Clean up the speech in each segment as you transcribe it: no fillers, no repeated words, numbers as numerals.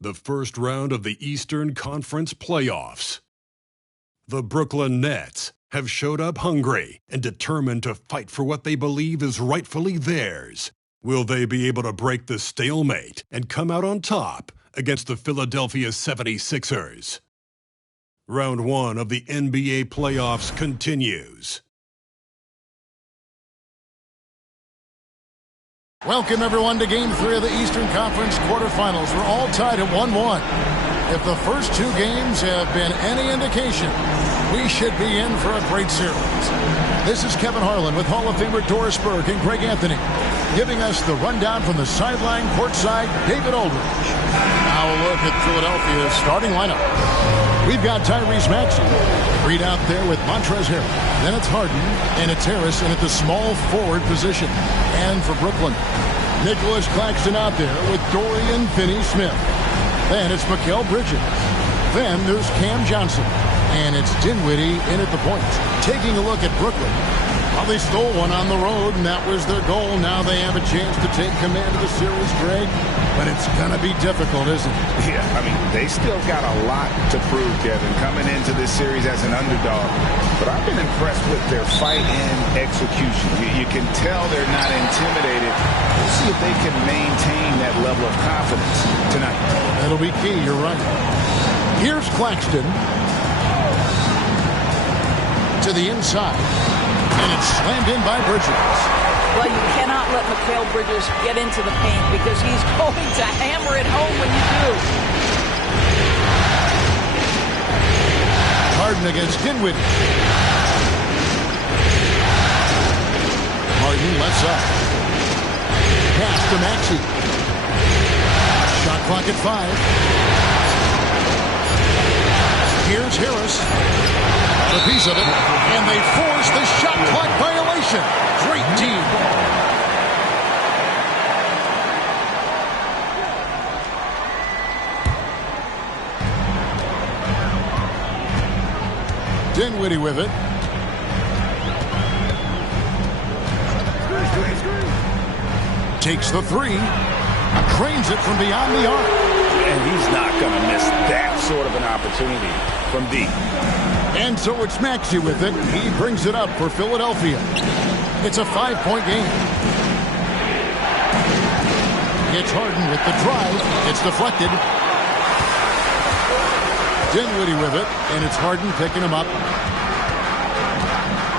The first round of the Eastern Conference playoffs. The Brooklyn Nets have showed up hungry and determined to fight for what they believe is rightfully theirs. Will they be able to break the stalemate and come out on top against the Philadelphia 76ers? Round 1 of the NBA playoffs continues. Welcome, everyone, to Game 3 of the Eastern Conference quarterfinals. We're all tied at 1-1. If the first two games have been any indication, we should be in for a great series. This is Kevin Harlan with Hall of Famer Doris Burke and Greg Anthony, giving us the rundown from the sideline courtside, David Aldridge. Now a look at Philadelphia's starting lineup. We've got Tyrese Maxey. Reed out there with Montrezl Harrell. Then it's Harden, and it's Harris in at the small forward position. And for Brooklyn, Nicholas Claxton out there with Dorian Finney-Smith. Then it's Mikal Bridges. Then there's Cam Johnson. And it's Dinwiddie in at the point. Taking a look at Brooklyn. Well, they stole one on the road, and that was their goal. Now they have a chance to take command of the series, Greg. But it's going to be difficult, isn't it? Yeah, I mean, they still got a lot to prove, Kevin, coming into this series as an underdog. But I've been impressed with their fight and execution. You can tell they're not intimidated. We'll see if they can maintain that level of confidence tonight. That'll be key, you're right. Here's Claxton. To the inside. And it's slammed in by Bridges. Well, you cannot let Mikal Bridges get into the paint because he's going to hammer it home when you do. Harden against Dinwiddie. Harden lets up. Pass to Maxey. Shot clock at 5. Here's Harris. A piece of it. And they force the shot clock violation. Great team. Dinwiddie with it. Takes the three. Trains it from beyond the arc. And he's not going to miss that sort of an opportunity from deep. And so it's Maxey with it. He brings it up for Philadelphia. It's a 5-point game. It's Harden with the drive. It's deflected. Dinwiddie with it, and it's Harden picking him up.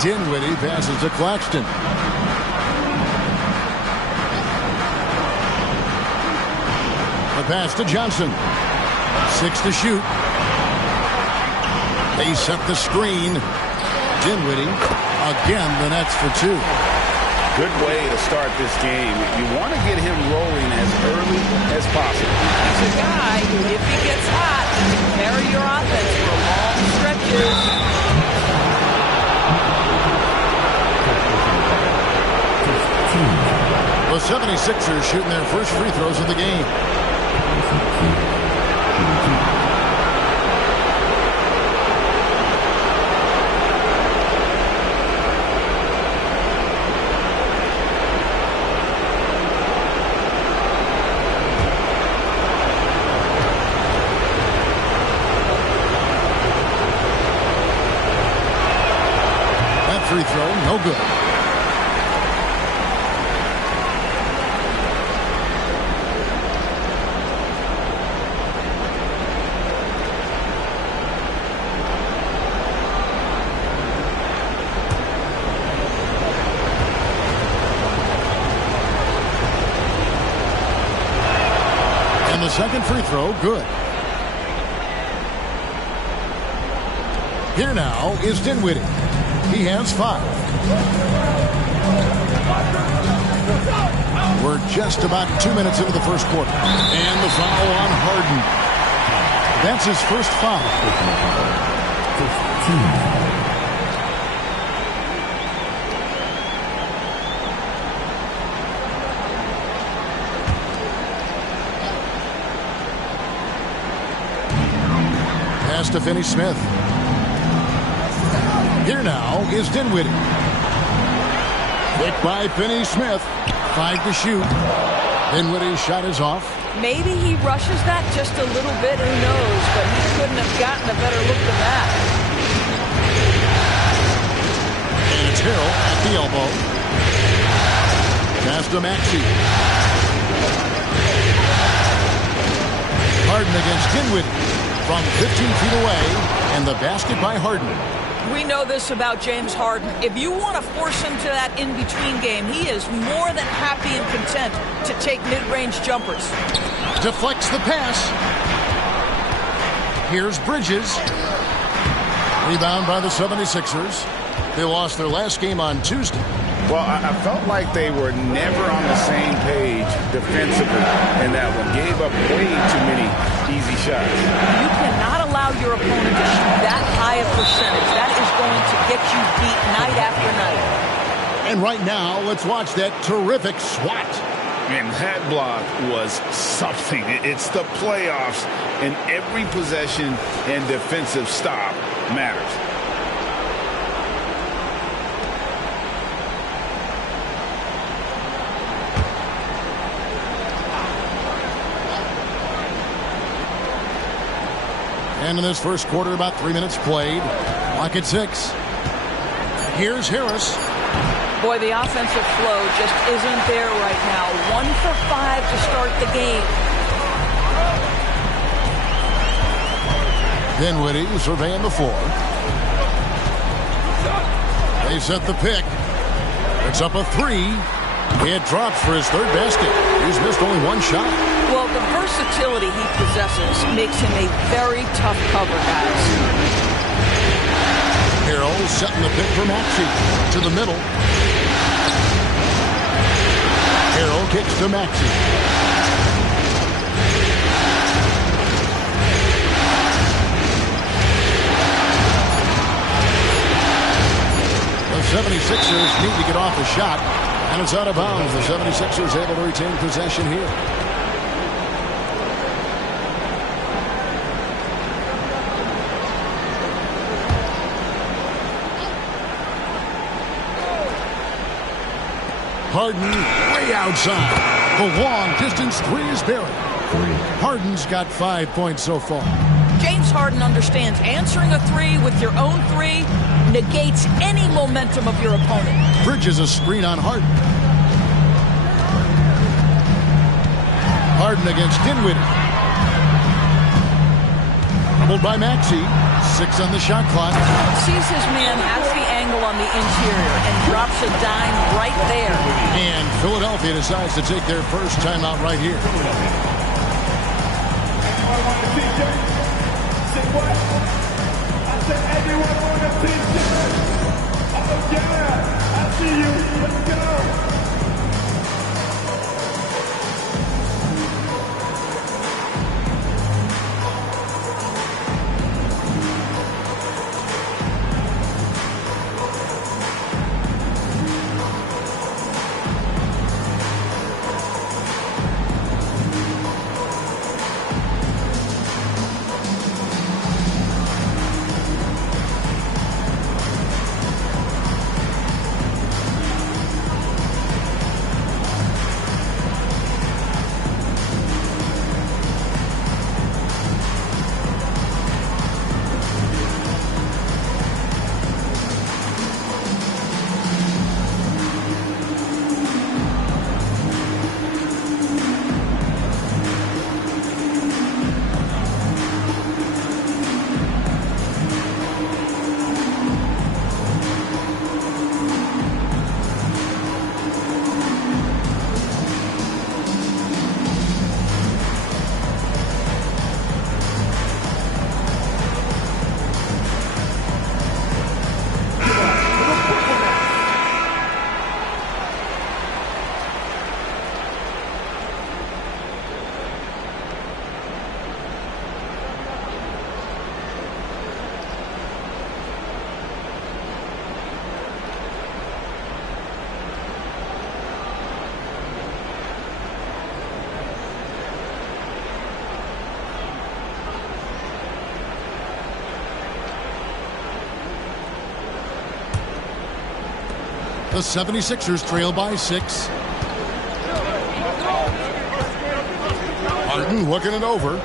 Dinwiddie passes to Claxton. The pass to Johnson. 6 to shoot. They set the screen. Dinwiddie, again, the Nets for 2. Good way to start this game. You want to get him rolling as early as possible. He's a guy who, if he gets hot, can carry your offense for long stretches. The 76ers shooting their first free throws of the game. Free throw, no good. And the second free throw, good. Here now is Dinwiddie. He has 5. We're just about 2 minutes into the first quarter. And the foul on Harden. That's his first foul. 15. Pass to Finney-Smith. Here now is Dinwiddie. Quick by Finney-Smith. 5 to shoot. Dinwiddie's shot is off. Maybe he rushes that just a little bit, who knows, but he couldn't have gotten a better look than that. And it's Harrell at the elbow. Pass to Maxey. Harden against Dinwiddie from 15 feet away, and the basket by Harden. We know this about James Harden. If you want to force him to that in-between game, he is more than happy and content to take mid-range jumpers. Deflects the pass. Here's Bridges. Rebound by the 76ers. They lost their last game on Tuesday. Well, I felt like they were never on the same page defensively in that one. Gave up way too many easy shots. You cannot allow your opponent to shoot that high a percentage. That is going to get you beat night after night. And right now, let's watch that terrific swat. And that block was something. It's the playoffs, and every possession and defensive stop matters. And in this first quarter, about 3 minutes played. Clock at 6. Here's Harris. Boy, the offensive flow just isn't there right now. 1 for 5 to start the game. Dinwiddie surveying the floor. They set the pick. It's up a 3. It drops for his third basket. He's missed only one shot. Well, the versatility he possesses makes him a very tough cover, guys. Harrell setting the pick for Maxey. To the middle. Harrell kicks to Maxey. The 76ers need to get off a shot. And it's out of bounds. The 76ers able to retain possession here. Harden way outside. The long distance 3 is buried. Harden's got 5 points so far. James Harden understands answering a 3 with your own 3 negates any momentum of your opponent. Bridges a screen on Harden. Harden against Dinwiddie. Doubled by Maxey. 6 on the shot clock. Sees his man, has the angle on the interior, and drops a dime right there. And Philadelphia decides to take their first timeout right here. The 76ers trail by 6. Harden looking it over.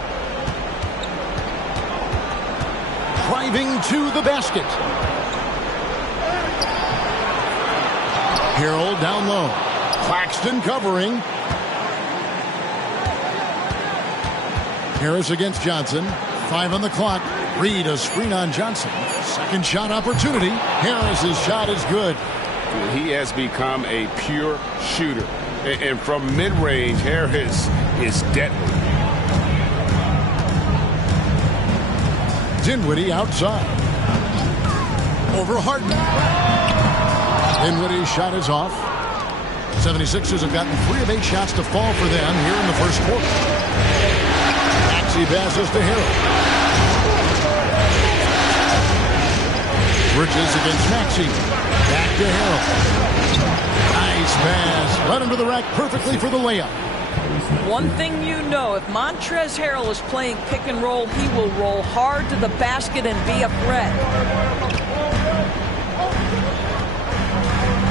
Driving to the basket. Harrell down low. Claxton covering. Harris against Johnson. 5 on the clock. Reed a screen on Johnson. Second shot opportunity. Harris's shot is good. He has become a pure shooter. And from mid-range, Harris is deadly. Dinwiddie outside. Over Harden. Dinwiddie's shot is off. 76ers have gotten 3 of 8 shots to fall for them here in the first quarter. Maxey passes to Harrell. Bridges against Maxey. Back to Harrell. Nice pass. Led him to the rack perfectly for the layup. One thing you know, if Montrezl Harrell is playing pick and roll, he will roll hard to the basket and be a threat.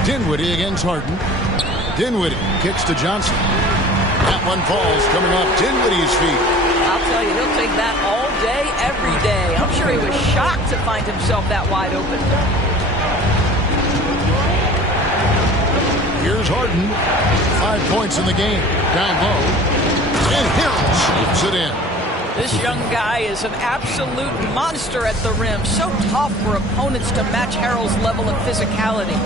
Dinwiddie against Harden. Dinwiddie kicks to Johnson. That one falls coming off Dinwiddie's feet. I'll tell you, he'll take that all day, every day. I'm sure he was shocked to find himself that wide open. Here's Harden. 5 points in the game. Down low. And Harrell shoots it in. This young guy is an absolute monster at the rim. So tough for opponents to match Harrell's level of physicality.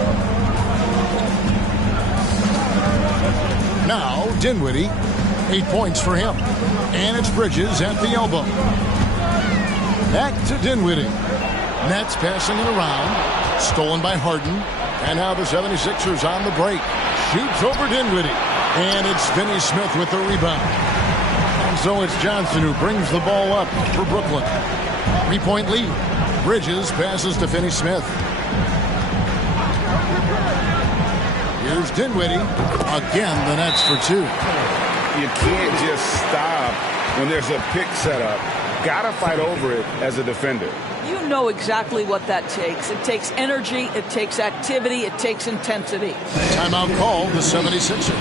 Now Dinwiddie. 8 points for him. And it's Bridges at the elbow. Back to Dinwiddie. Nets passing it around. Stolen by Harden. And now the 76ers on the break. Shoots over Dinwiddie. And it's Finney Smith with the rebound. And so it's Johnson who brings the ball up for Brooklyn. 3-point lead. Bridges passes to Finney Smith. Here's Dinwiddie. Again, the Nets for 2. You can't just stop when there's a pick set up. Gotta fight over it as a defender. You know exactly what that takes. It takes energy, it takes activity, it takes intensity. Timeout call, the 76ers.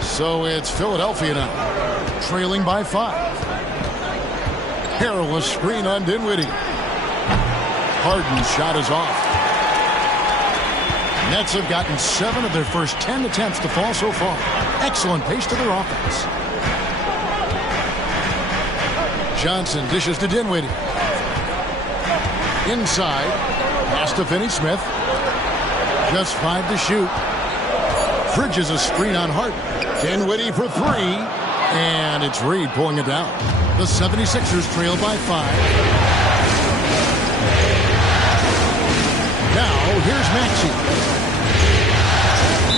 So it's Philadelphia now, trailing by 5. Harrell a screen on Dinwiddie. Harden's shot is off. Nets have gotten 7 of their first 10 attempts to fall so far. Excellent pace to their offense. Johnson dishes to Dinwiddie. Inside, pass to Finney Smith. Just 5 to shoot. Bridges a screen on Harden. Dinwiddie for 3. And it's Reed pulling it down. The 76ers trail by 5. Now, here's Maxey.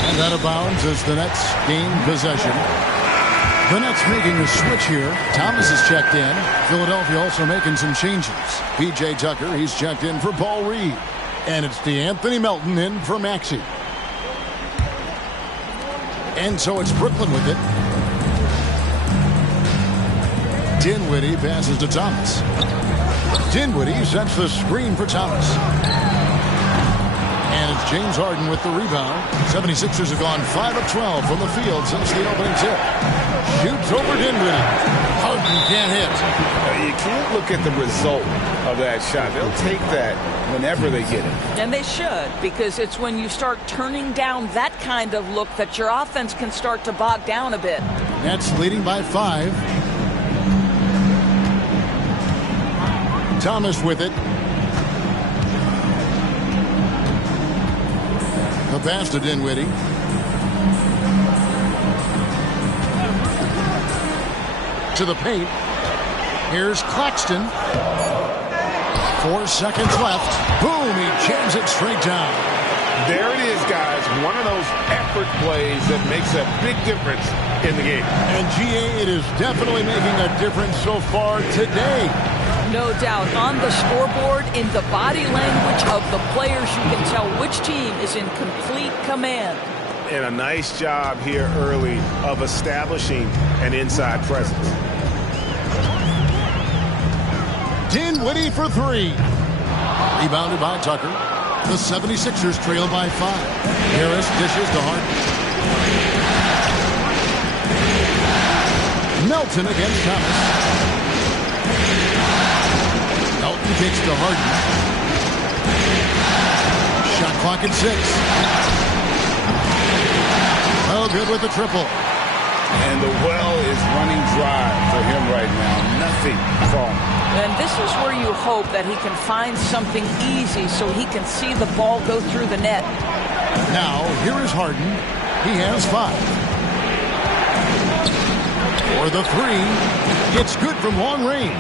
And out of bounds as the Nets gain possession. The Nets making a switch here. Thomas is checked in. Philadelphia also making some changes. P.J. Tucker, he's checked in for Paul Reed. And it's DeAnthony Melton in for Maxey. And so it's Brooklyn with it. Dinwiddie passes to Thomas. Dinwiddie sets the screen for Thomas. And it's James Harden with the rebound. 76ers have gone 5 of 12 from the field since the opening tip. Shoots over Dinwiddie. Harden can't hit. You can't look at the result of that shot. They'll take that whenever they get it. And they should, because it's when you start turning down that kind of look that your offense can start to bog down a bit. Nets leading by 5. Thomas with it. The pass to Dinwiddie. To the paint. Here's Claxton. 4 seconds left. Boom, he jams it straight down. There it is, guys. One of those effort plays that makes a big difference in the game. And GA, it is definitely making a difference so far today. No doubt. On the scoreboard, in the body language of the players, you can tell which team is in complete command. And a nice job here early of establishing an inside presence. Dinwiddie for 3. Rebounded by Tucker. The 76ers trail by 5. Harris dishes to Harden. Melton against Thomas. Melton kicks to Harden. Shot clock at 6. Oh, good with the triple. And the well is running dry for him right now. Nothing falling. And this is where you hope that he can find something easy so he can see the ball go through the net. Now, here is Harden. He has 5. For the 3. It's good from long range.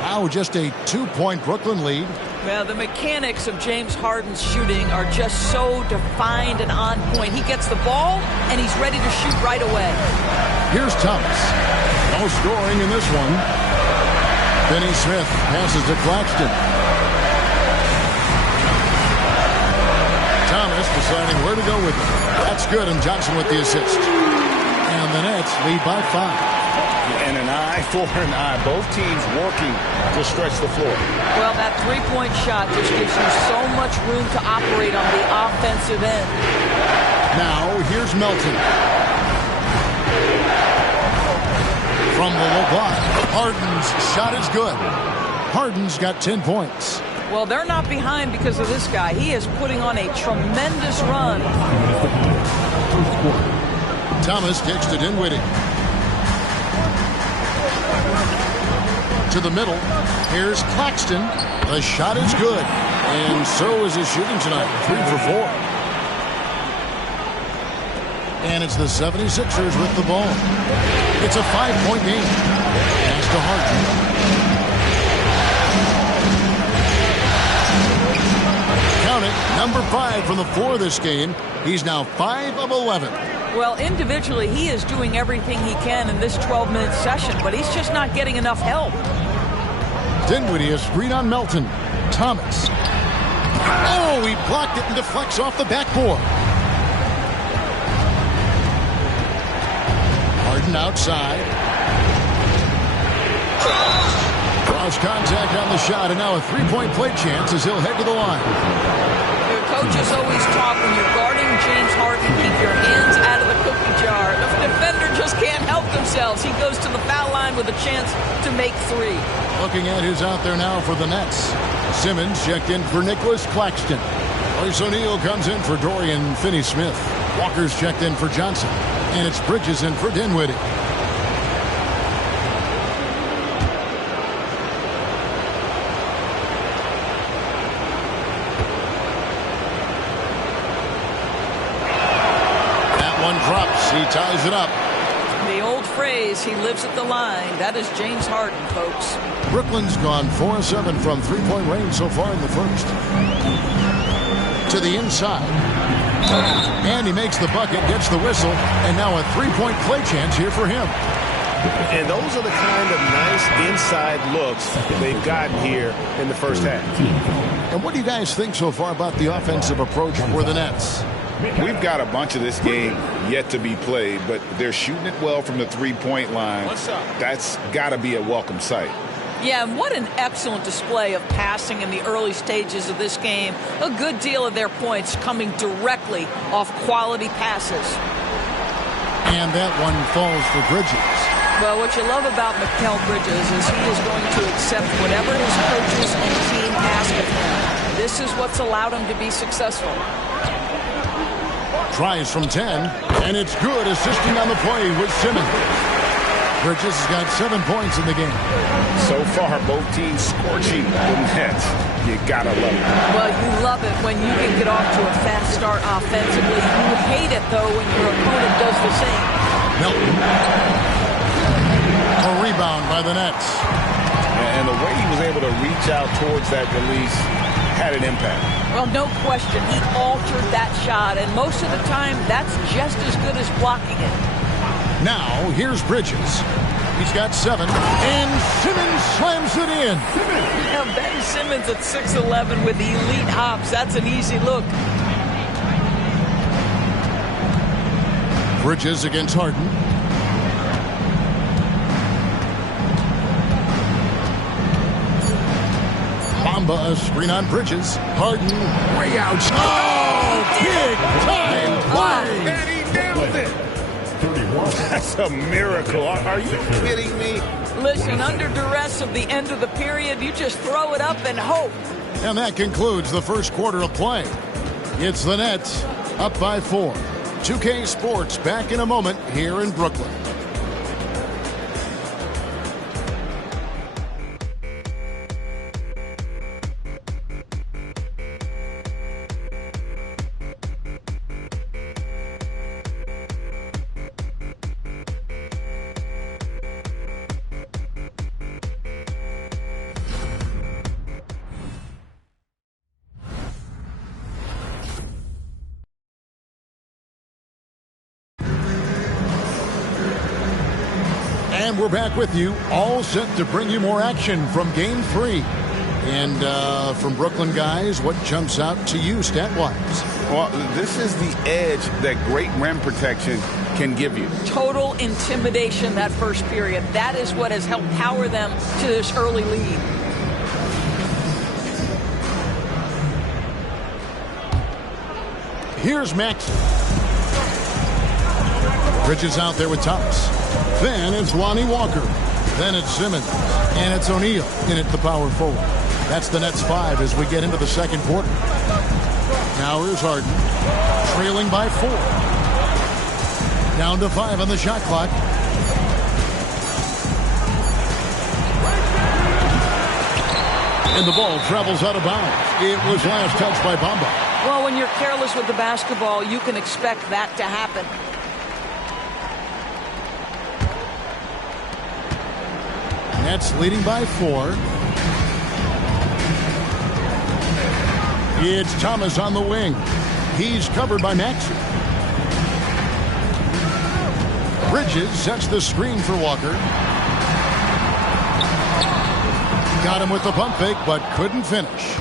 Now just a 2-point Brooklyn lead. Well, the mechanics of James Harden's shooting are just so defined and on point. He gets the ball, and he's ready to shoot right away. Here's Thomas. No scoring in this one. Finney Smith passes to Claxton. Thomas deciding where to go with it. That's good, and Johnson with the assist. And the Nets lead by 5. And an eye for an eye. Both teams working to stretch the floor. Well, that three-point shot just gives you so much room to operate on the offensive end. Now, here's Melton. From the low block, Harden's shot is good. Harden's got 10 points. Well, they're not behind because of this guy. He is putting on a tremendous run. Thomas kicks to Dinwiddie. To the middle. Here's Claxton. The shot is good. And so is his shooting tonight. 3 for 4. And it's the 76ers with the ball. It's a 5-point game. Pass to Harden. Count it. Number 5 from the floor this game. He's now 5 of 11. Well, individually, he is doing everything he can in this 12-minute session, but he's just not getting enough help. Dinwiddie is screen on Melton. Thomas. Oh, he blocked it and deflects off the backboard. Harden outside. Cross contact on the shot, and now a 3-point play chance as he'll head to the line. Your coaches always talk when you're guarding James Harden, keep your hands out of the cookie jar. The defender just can't help themselves. He goes to the foul line with a chance to make 3. Looking at who's out there now for the Nets. Simmons checked in for Nicholas Claxton. Royce O'Neal comes in for Dorian Finney-Smith. Walker's checked in for Johnson. And it's Bridges in for Dinwiddie. That one drops. He ties it up. The old phrase, he lives at the line. That is James Harden, folks. Brooklyn's gone 4-7 from 3-point range so far in the first. To the inside. And he makes the bucket, gets the whistle, and now a three-point play chance here for him. And those are the kind of nice inside looks they've gotten here in the first half. And what do you guys think so far about the offensive approach for the Nets? We've got a bunch of this game yet to be played, but they're shooting it well from the three-point line. That's got to be a welcome sight. Yeah, and what an excellent display of passing in the early stages of this game. A good deal of their points coming directly off quality passes. And that one falls for Bridges. Well, what you love about Mikal Bridges is he is going to accept whatever his coaches and team ask of him. This is what's allowed him to be successful. Tries from 10, and it's good, assisting on the play with Simmons. Bridges has got 7 points in the game. So far, both teams scorching the Nets. You gotta love it. Well, you love it when you can get off to a fast start offensively. You hate it, though, when your opponent does the same. Melton. A rebound by the Nets. And the way he was able to reach out towards that release had an impact. Well, no question. He altered that shot, and most of the time, that's just as good as blocking it. Now, here's Bridges. He's got 7, and Simmons slams it in. Now, Ben Simmons at 6'11" with elite hops. That's an easy look. Bridges against Harden. Bamba, a screen on Bridges. Harden, way out. Oh, big time play. And he nailed it. That's a miracle. Are you kidding me? Listen, under duress of the end of the period, you just throw it up and hope. And that concludes the first quarter of play. It's the Nets up by 4. 2K Sports back in a moment here in Brooklyn. And we're back with you, all set to bring you more action from Game 3. And from Brooklyn, guys, what jumps out to you stat-wise? Well, this is the edge that great rim protection can give you. Total intimidation that first period. That is what has helped power them to this early lead. Here's Max. Bridges out there with Thomas. Then it's Lonnie Walker. Then it's Simmons. And it's O'Neal in at the power forward. That's the Nets 5 as we get into the second quarter. Now here's Harden. Trailing by 4. Down to 5 on the shot clock. And the ball travels out of bounds. It was last touched by Bamba. Well, when you're careless with the basketball, you can expect that to happen. Nets leading by 4. It's Thomas on the wing. He's covered by Maxey. Bridges sets the screen for Walker. Got him with the pump fake, but couldn't finish.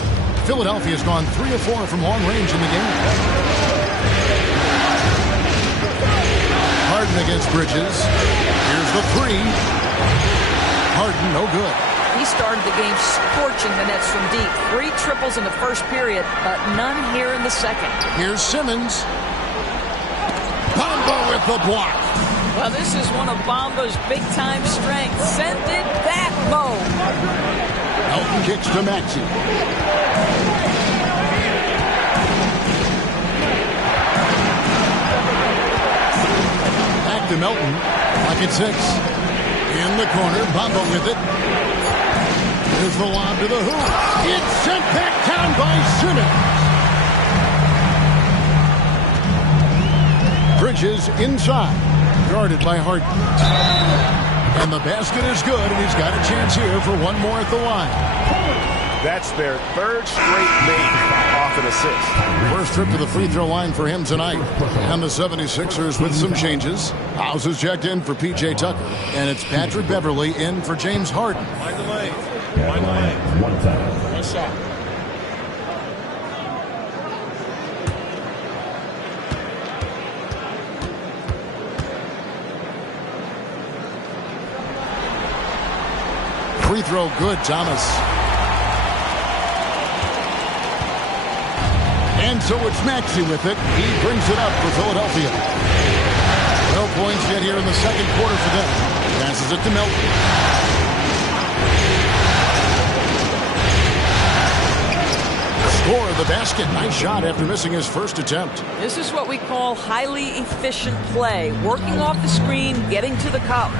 Philadelphia's gone 3 of 4 from long range in the game. Harden against Bridges. Here's the 3. Harden, no good. He started the game scorching the Nets from deep. 3 triples in the first period, but none here in the second. Here's Simmons. Bamba with the block. Well, this is one of Bamba's big-time strengths. Send it back, Mo. Elton kicks to Maxey. Back to Melton. Lock at 6. In the corner, Bamba with it. There's the lob to the hoop. It's sent back down by Simmons. Bridges inside, guarded by Harden. And the basket is good, and he's got a chance here for one more at the line. That's their third straight make off an assist. First trip to the free throw line for him tonight. And the 76ers with some changes. House is checked in for P.J. Tucker. And it's Patrick Beverley in for James Harden. Mind the lane. Mind the lane. One shot. Free throw good, Thomas. And so it's Maxey with it. He brings it up for Philadelphia. No points yet here in the second quarter for them. Passes it to Melton. Score of the basket. Nice shot after missing his first attempt. This is what we call highly efficient play. Working off the screen, getting to the cup.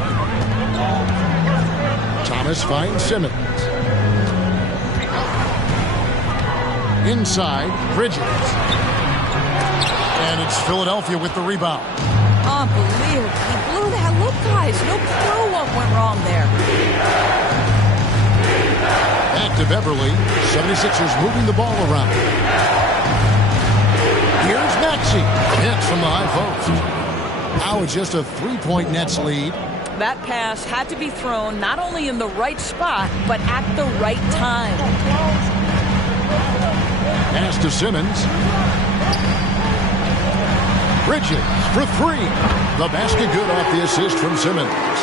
Thomas finds Simmons. Inside, Bridges. And it's Philadelphia with the rebound. Unbelievable. He blew that. Look, guys, no clue what went wrong there. Back to Beverley. 76ers moving the ball around. Here's Maxey. Hits from the high post. Now it's just a 3-point Nets lead. That pass had to be thrown not only in the right spot, but at the right time. Pass to Simmons. Bridges for three. The basket good off the assist from Simmons.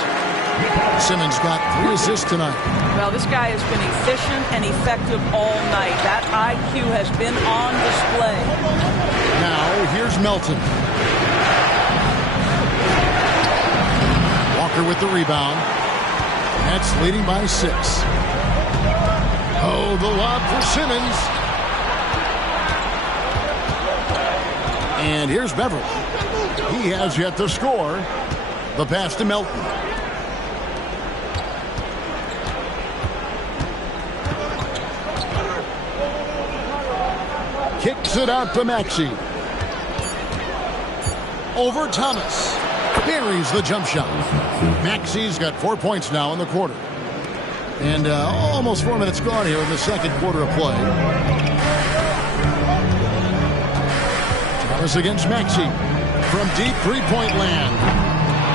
Simmons got 3 assists tonight. Well, this guy has been efficient and effective all night. That IQ has been on display. Now, here's Melton. Walker with the rebound. Nets leading by 6. Oh, the lob for Simmons. And here's Beverley. He has yet to score. The pass to Melton. Kicks it out to Maxey. Over Thomas. Buries the jump shot. Maxey's got 4 points now in the quarter. And almost 4 minutes gone here in the second quarter of play. Thomas against Maxey. From deep three-point land.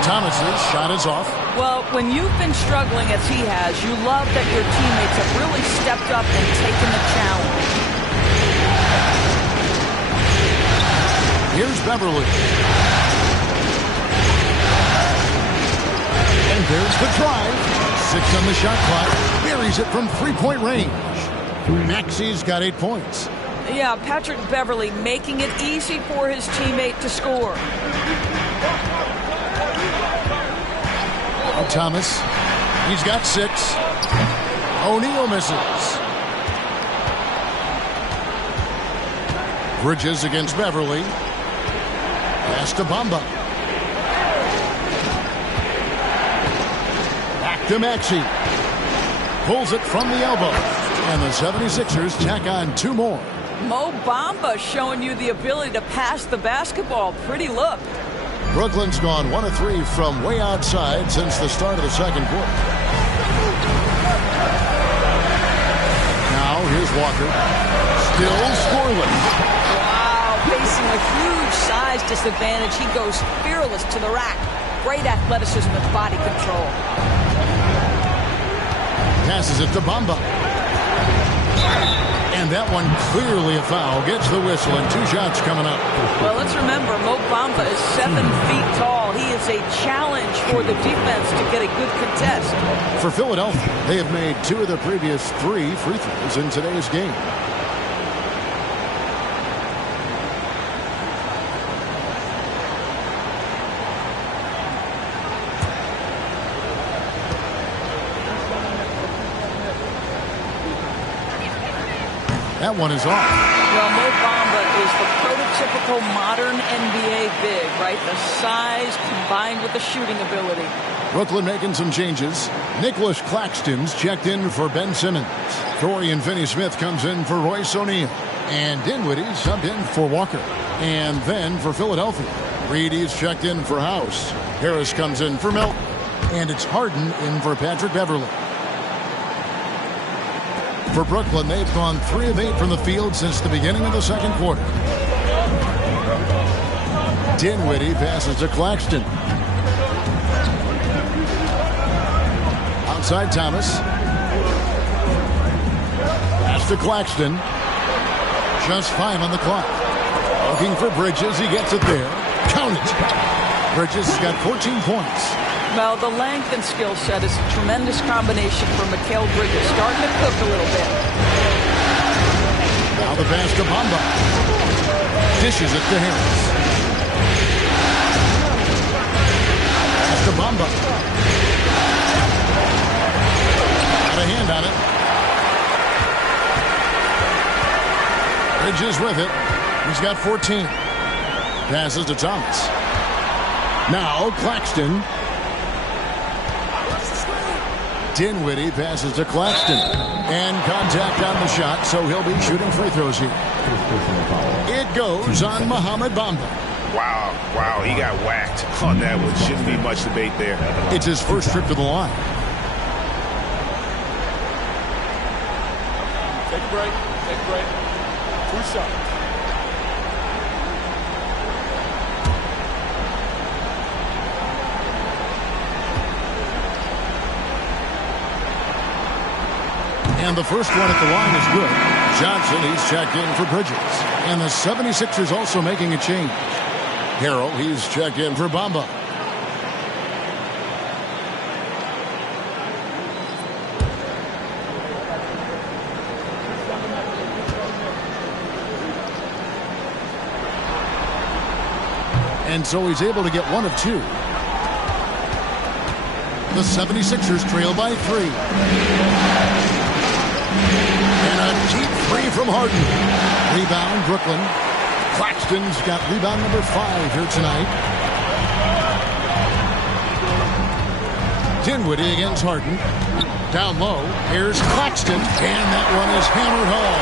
Thomas's shot is off. Well, when you've been struggling as he has, you love that your teammates have really stepped up and taken the challenge. Here's Beverley. And there's the drive. 6 on the shot clock. Buries it from three-point range. Maxey's got 8 points. Yeah, Patrick Beverley making it easy for his teammate to score. Thomas. He's got 6. O'Neal misses. Bridges against Beverley. Pass to Bamba. Back to Maxey. Pulls it from the elbow. And the 76ers tack on 2 more. Mo Bamba showing you the ability to pass the basketball. Pretty look. Brooklyn's gone 1 of 3 from way outside since the start of the second quarter. Now here's Walker. Still scoreless. Wow, facing a huge size disadvantage. He goes fearless to the rack. Great athleticism and body control. Passes it to Bamba. And that one clearly a foul. Gets the whistle and 2 shots coming up. Well, let's remember, Mo Bamba is 7 feet tall. He is a challenge for the defense to get a good contest. For Philadelphia, they have made 2 of their previous 3 free throws in today's game. That one is off. Well, Mo Bamba is the prototypical modern NBA big, right? The size combined with the shooting ability. Brooklyn making some changes. Nicholas Claxton's checked in for Ben Simmons. Dorian Finney-Smith comes in for Royce O'Neal. And Dinwiddie subbed in for Walker. And then for Philadelphia, Reedy's checked in for House. Harris comes in for Melton. And it's Harden in for Patrick Beverley. For Brooklyn, they've gone 3 of 8 from the field since the beginning of the second quarter. Dinwiddie passes to Claxton. Outside Thomas. Pass to Claxton. Just 5 on the clock. Looking for Bridges. He gets it there. Count it. Bridges has got 14 points. Well, the length and skill set is a tremendous combination for Mikal Bridges. Starting to cook a little bit. Now the pass to Bamba. Dishes it to Harris. Pass to Bamba. Got a hand on it. Bridges with it. He's got 14. Passes to Thomas. Now Claxton. Dinwiddie passes to Claxton. And contact on the shot, so he'll be shooting free throws here. It goes on Mohamed Bamba. Wow, he got whacked on that one. Shouldn't be much debate there. It's his first trip to the line. Take a break. 2 shots. And the first one at the line is good. Johnson, he's checked in for Bridges. And the 76ers also making a change. Harrell, he's checked in for Bamba. And so he's able to get 1 of 2. The 76ers trail by 3. And a deep 3 from Harden. Rebound, Brooklyn. Claxton's got rebound number 5 here tonight. Dinwiddie against Harden. Down low, here's Claxton. And that one is hammered home.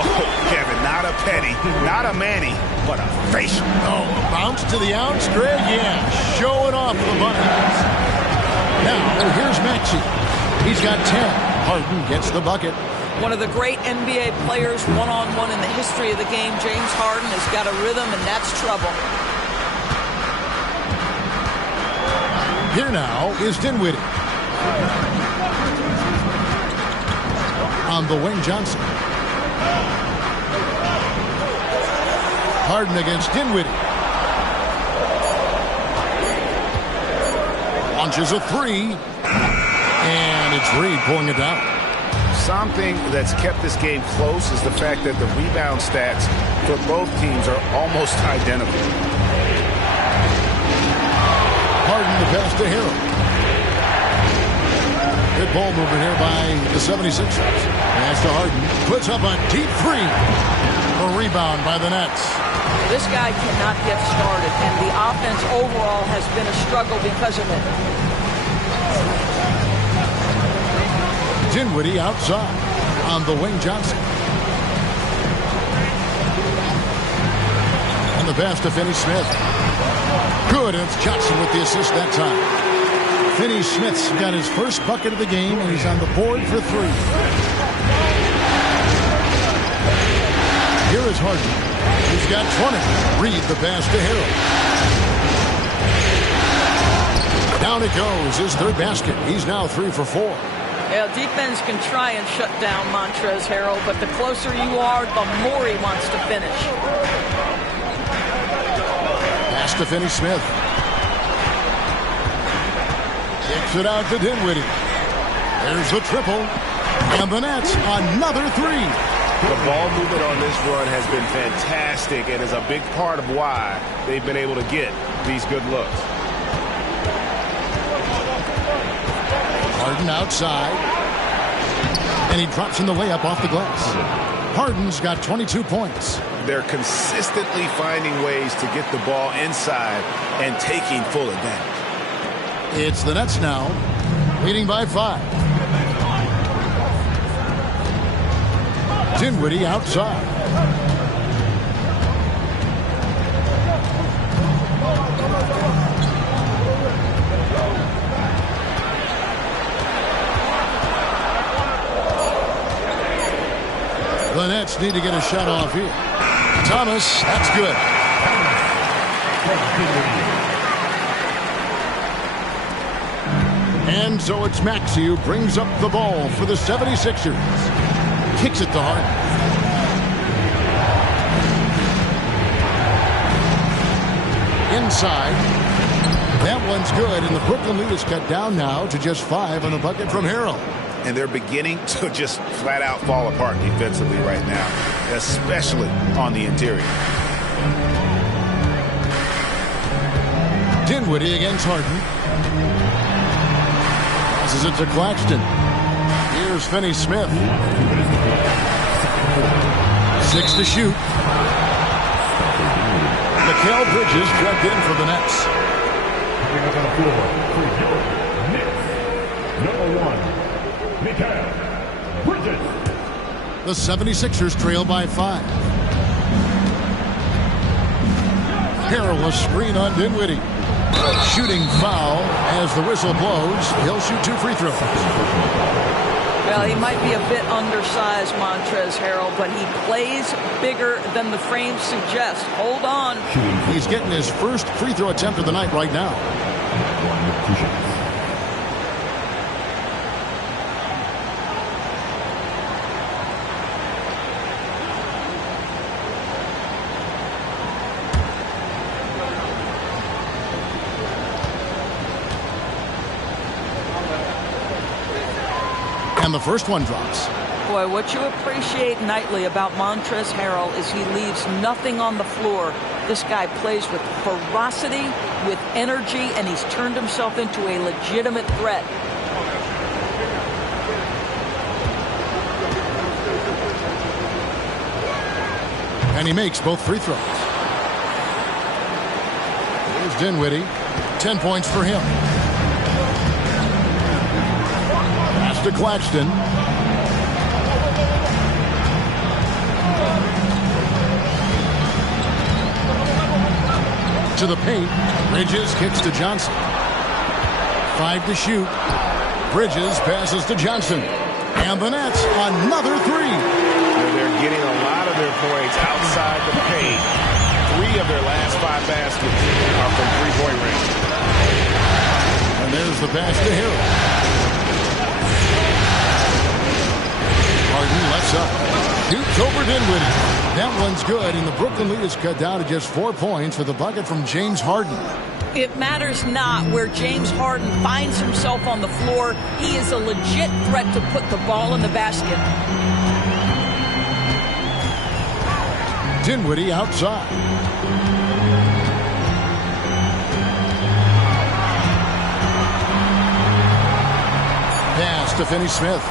Oh, Kevin, not a penny, not a Manny, but a facial. Oh, a bounce to the ounce, Greg? Yeah, showing off the buttons. Now, here's Maxey. He's got 10. Harden gets the bucket. One of the great NBA players one-on-one in the history of the game, James Harden, has got a rhythm, and that's trouble. Here now is Dinwiddie. On the wing, Johnson. Harden against Dinwiddie. Launches a 3. And it's Reed pulling it down. Something that's kept this game close is the fact that the rebound stats for both teams are almost identical. Harden the pass to Harrell. Good ball movement here by the 76ers. Pass to Harden. Puts up a deep 3. A rebound by the Nets. This guy cannot get started, and the offense overall has been a struggle because of it. Dinwiddie outside on the wing, Johnson. And the pass to Finney-Smith. Good, and it's Johnson with the assist that time. Finney-Smith's got his first bucket of the game, and he's on the board for 3. Here is Harden. He's got 20. Reed the pass to Harrell. Down it goes, his 3rd basket. He's now 3 for 4. Yeah, defense can try and shut down Montrezl Harrell, but the closer you are, the more he wants to finish. Pass to Finney-Smith. Kicks it out to Dinwiddie. There's the triple. And the Nets, another 3. The ball movement on this run has been fantastic and is a big part of why they've been able to get these good looks. Harden outside. And he drops in the layup off the glass. Harden's got 22 points. They're consistently finding ways to get the ball inside and taking full advantage. It's the Nets now, leading by 5. Dinwiddie outside. The Nets need to get a shot off here. Thomas, that's good. And so it's Maxey who brings up the ball for the 76ers. Kicks it to Harden. Inside. That one's good, and the Brooklyn lead is cut down now to just 5 on the bucket from Harrell. And they're beginning to just flat out fall apart defensively right now, especially on the interior. Dinwiddie against Harden. Passes it to Claxton. Here's Finney-Smith. 6 to shoot. Mikal Bridges checked in for the Nets. Coming up on the floor for your Knicks, number 1, Mikal Bridges. The 76ers trail by 5. Harrell a screen on Dinwiddie. Shooting foul as the whistle blows. He'll shoot 2 free throws. Well, he might be a bit undersized, Montrezl Harrell, but he plays bigger than the frame suggests. Hold on. He's getting his first free throw attempt of the night right now. And the first one drops. Boy, what you appreciate nightly about Montrezl Harrell is he leaves nothing on the floor. This guy plays with ferocity, with energy, and he's turned himself into a legitimate threat. And he makes both free throws. Here's Dinwiddie. 10 points for him. Pass to Claxton. To the paint. Bridges kicks to Johnson. 5 to shoot. Bridges passes to Johnson. And the Nets, another 3. They're getting a lot of their points outside the paint. 3 of their last 5 baskets are from three-point range. And there's the pass to Harrell. Harden lets up. Shoots over Dinwiddie. That one's good, and the Brooklyn lead is cut down to just 4 points with a bucket from James Harden. It matters not where James Harden finds himself on the floor. He is a legit threat to put the ball in the basket. Dinwiddie outside. Pass to Finney-Smith.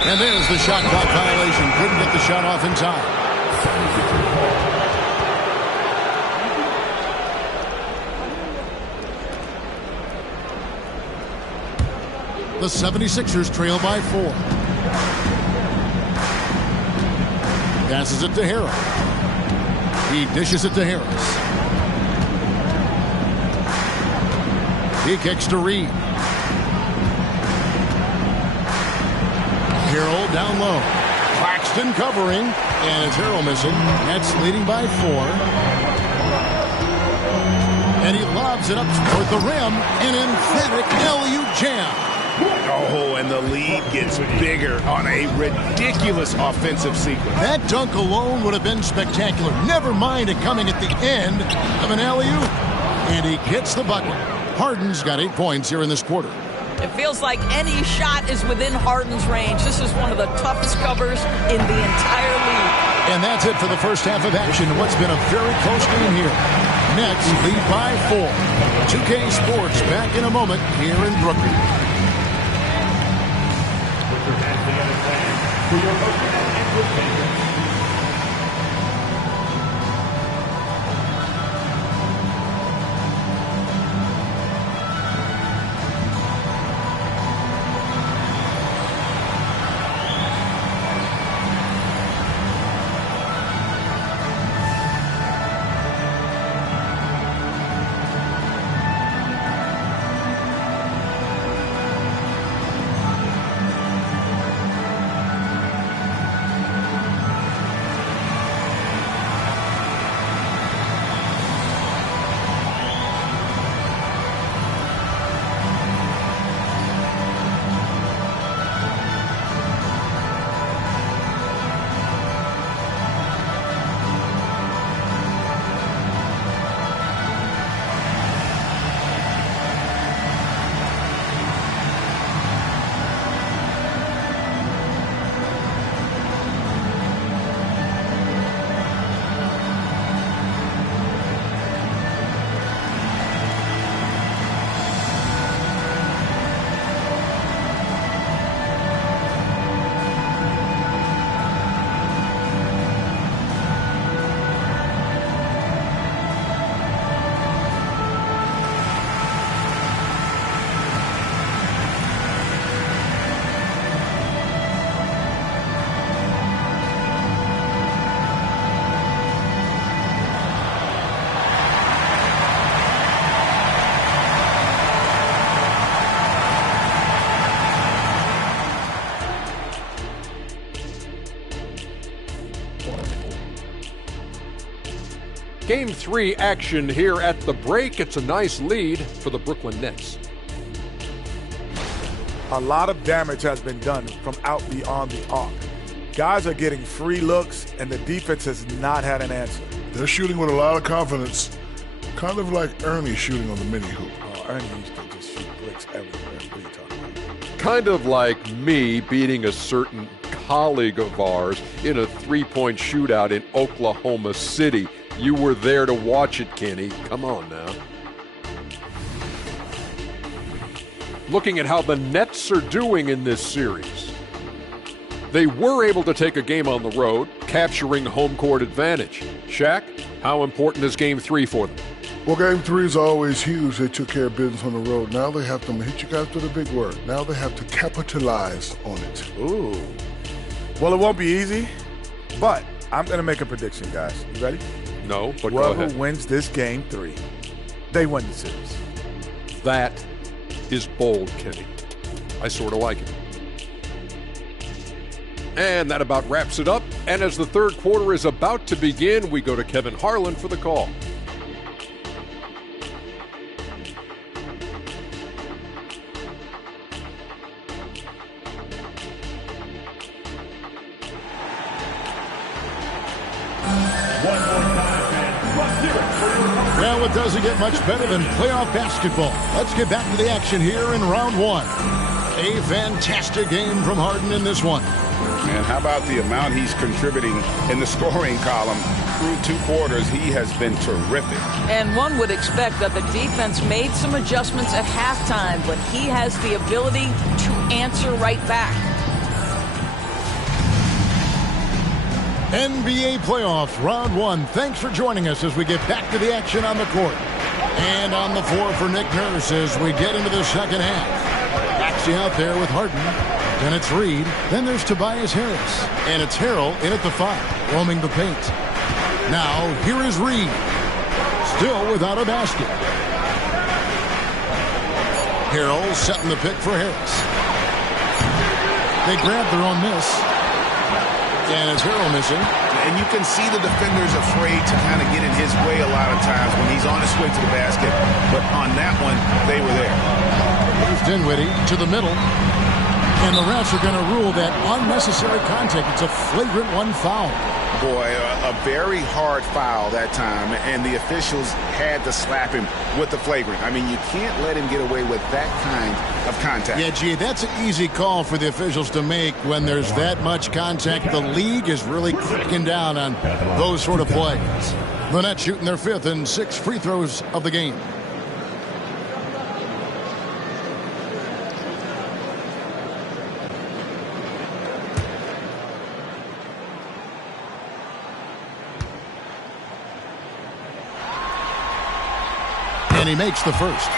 And there's the shot clock violation. Couldn't get the shot off in time. The 76ers trail by 4. Passes it to Harrell. He dishes it to Harris. He kicks to Reed. Harrell down low. Claxton covering. And it's Harrell missing. Nets leading by 4. And he lobs it up toward the rim. An emphatic LU jam. Oh, and the lead gets bigger on a ridiculous offensive sequence. That dunk alone would have been spectacular. Never mind it coming at the end of an alley-oop. And he gets the bucket. Harden's got 8 points here in this quarter. It feels like any shot is within Harden's range. This is one of the toughest covers in the entire league. And that's it for the first half of action. What's been a very close game here. Nets lead by 4. 2K Sports back in a moment here in Brooklyn. For your entertainment. Game 3 action here at the break. It's a nice lead for the Brooklyn Nets. A lot of damage has been done from out beyond the arc. Guys are getting free looks, and the defense has not had an answer. They're shooting with a lot of confidence, kind of like Ernie shooting on the mini hoop. Ernie used to just shoot bricks everywhere. What are you talking about? Kind of like me beating a certain colleague of ours in a three-point shootout in Oklahoma City. You were there to watch it, Kenny. Come on now. Looking at how the Nets are doing in this series. They were able to take a game on the road, capturing home court advantage. Shaq, how important is Game 3 for them? Well, Game 3 is always huge. They took care of business on the road. Now they have to, hit you guys with a big word, now they have to capitalize on it. Ooh. Well, it won't be easy, but I'm going to make a prediction, guys. You ready? No, but go ahead. Whoever wins this Game 3, they win the series. That is bold, Kenny. I sort of like it. And that about wraps it up. And as the third quarter is about to begin, we go to Kevin Harlan for the call. Well, it doesn't get much better than playoff basketball. Let's get back to the action here in round one. A fantastic game from Harden in this one. And how about the amount he's contributing in the scoring column? Through 2 quarters, he has been terrific. And one would expect that the defense made some adjustments at halftime, but he has the ability to answer right back. NBA playoffs, round one. Thanks for joining us as we get back to the action on the court. And on the floor for Nick Nurse as we get into the second half. Maxey out there with Harden. Then it's Reed. Then there's Tobias Harris. And it's Harrell in at the 5, roaming the paint. Now, here is Reed. Still without a basket. Harrell setting the pick for Harris. They grab their own miss. And it's Harrell missing. And you can see the defenders afraid to kind of get in his way a lot of times when he's on his way to the basket. But on that one, they were there. Here's Dinwiddie to the middle. And the refs are going to rule that unnecessary contact. It's a flagrant one foul. Boy, a very hard foul that time, and the officials had to slap him with the flagrant. I mean, you can't let him get away with that kind of contact. Yeah, gee, that's an easy call for the officials to make when there's that much contact. The league is really cracking down on those sort of plays. The Nets shooting their 5th and 6th free throws of the game. And he makes the first.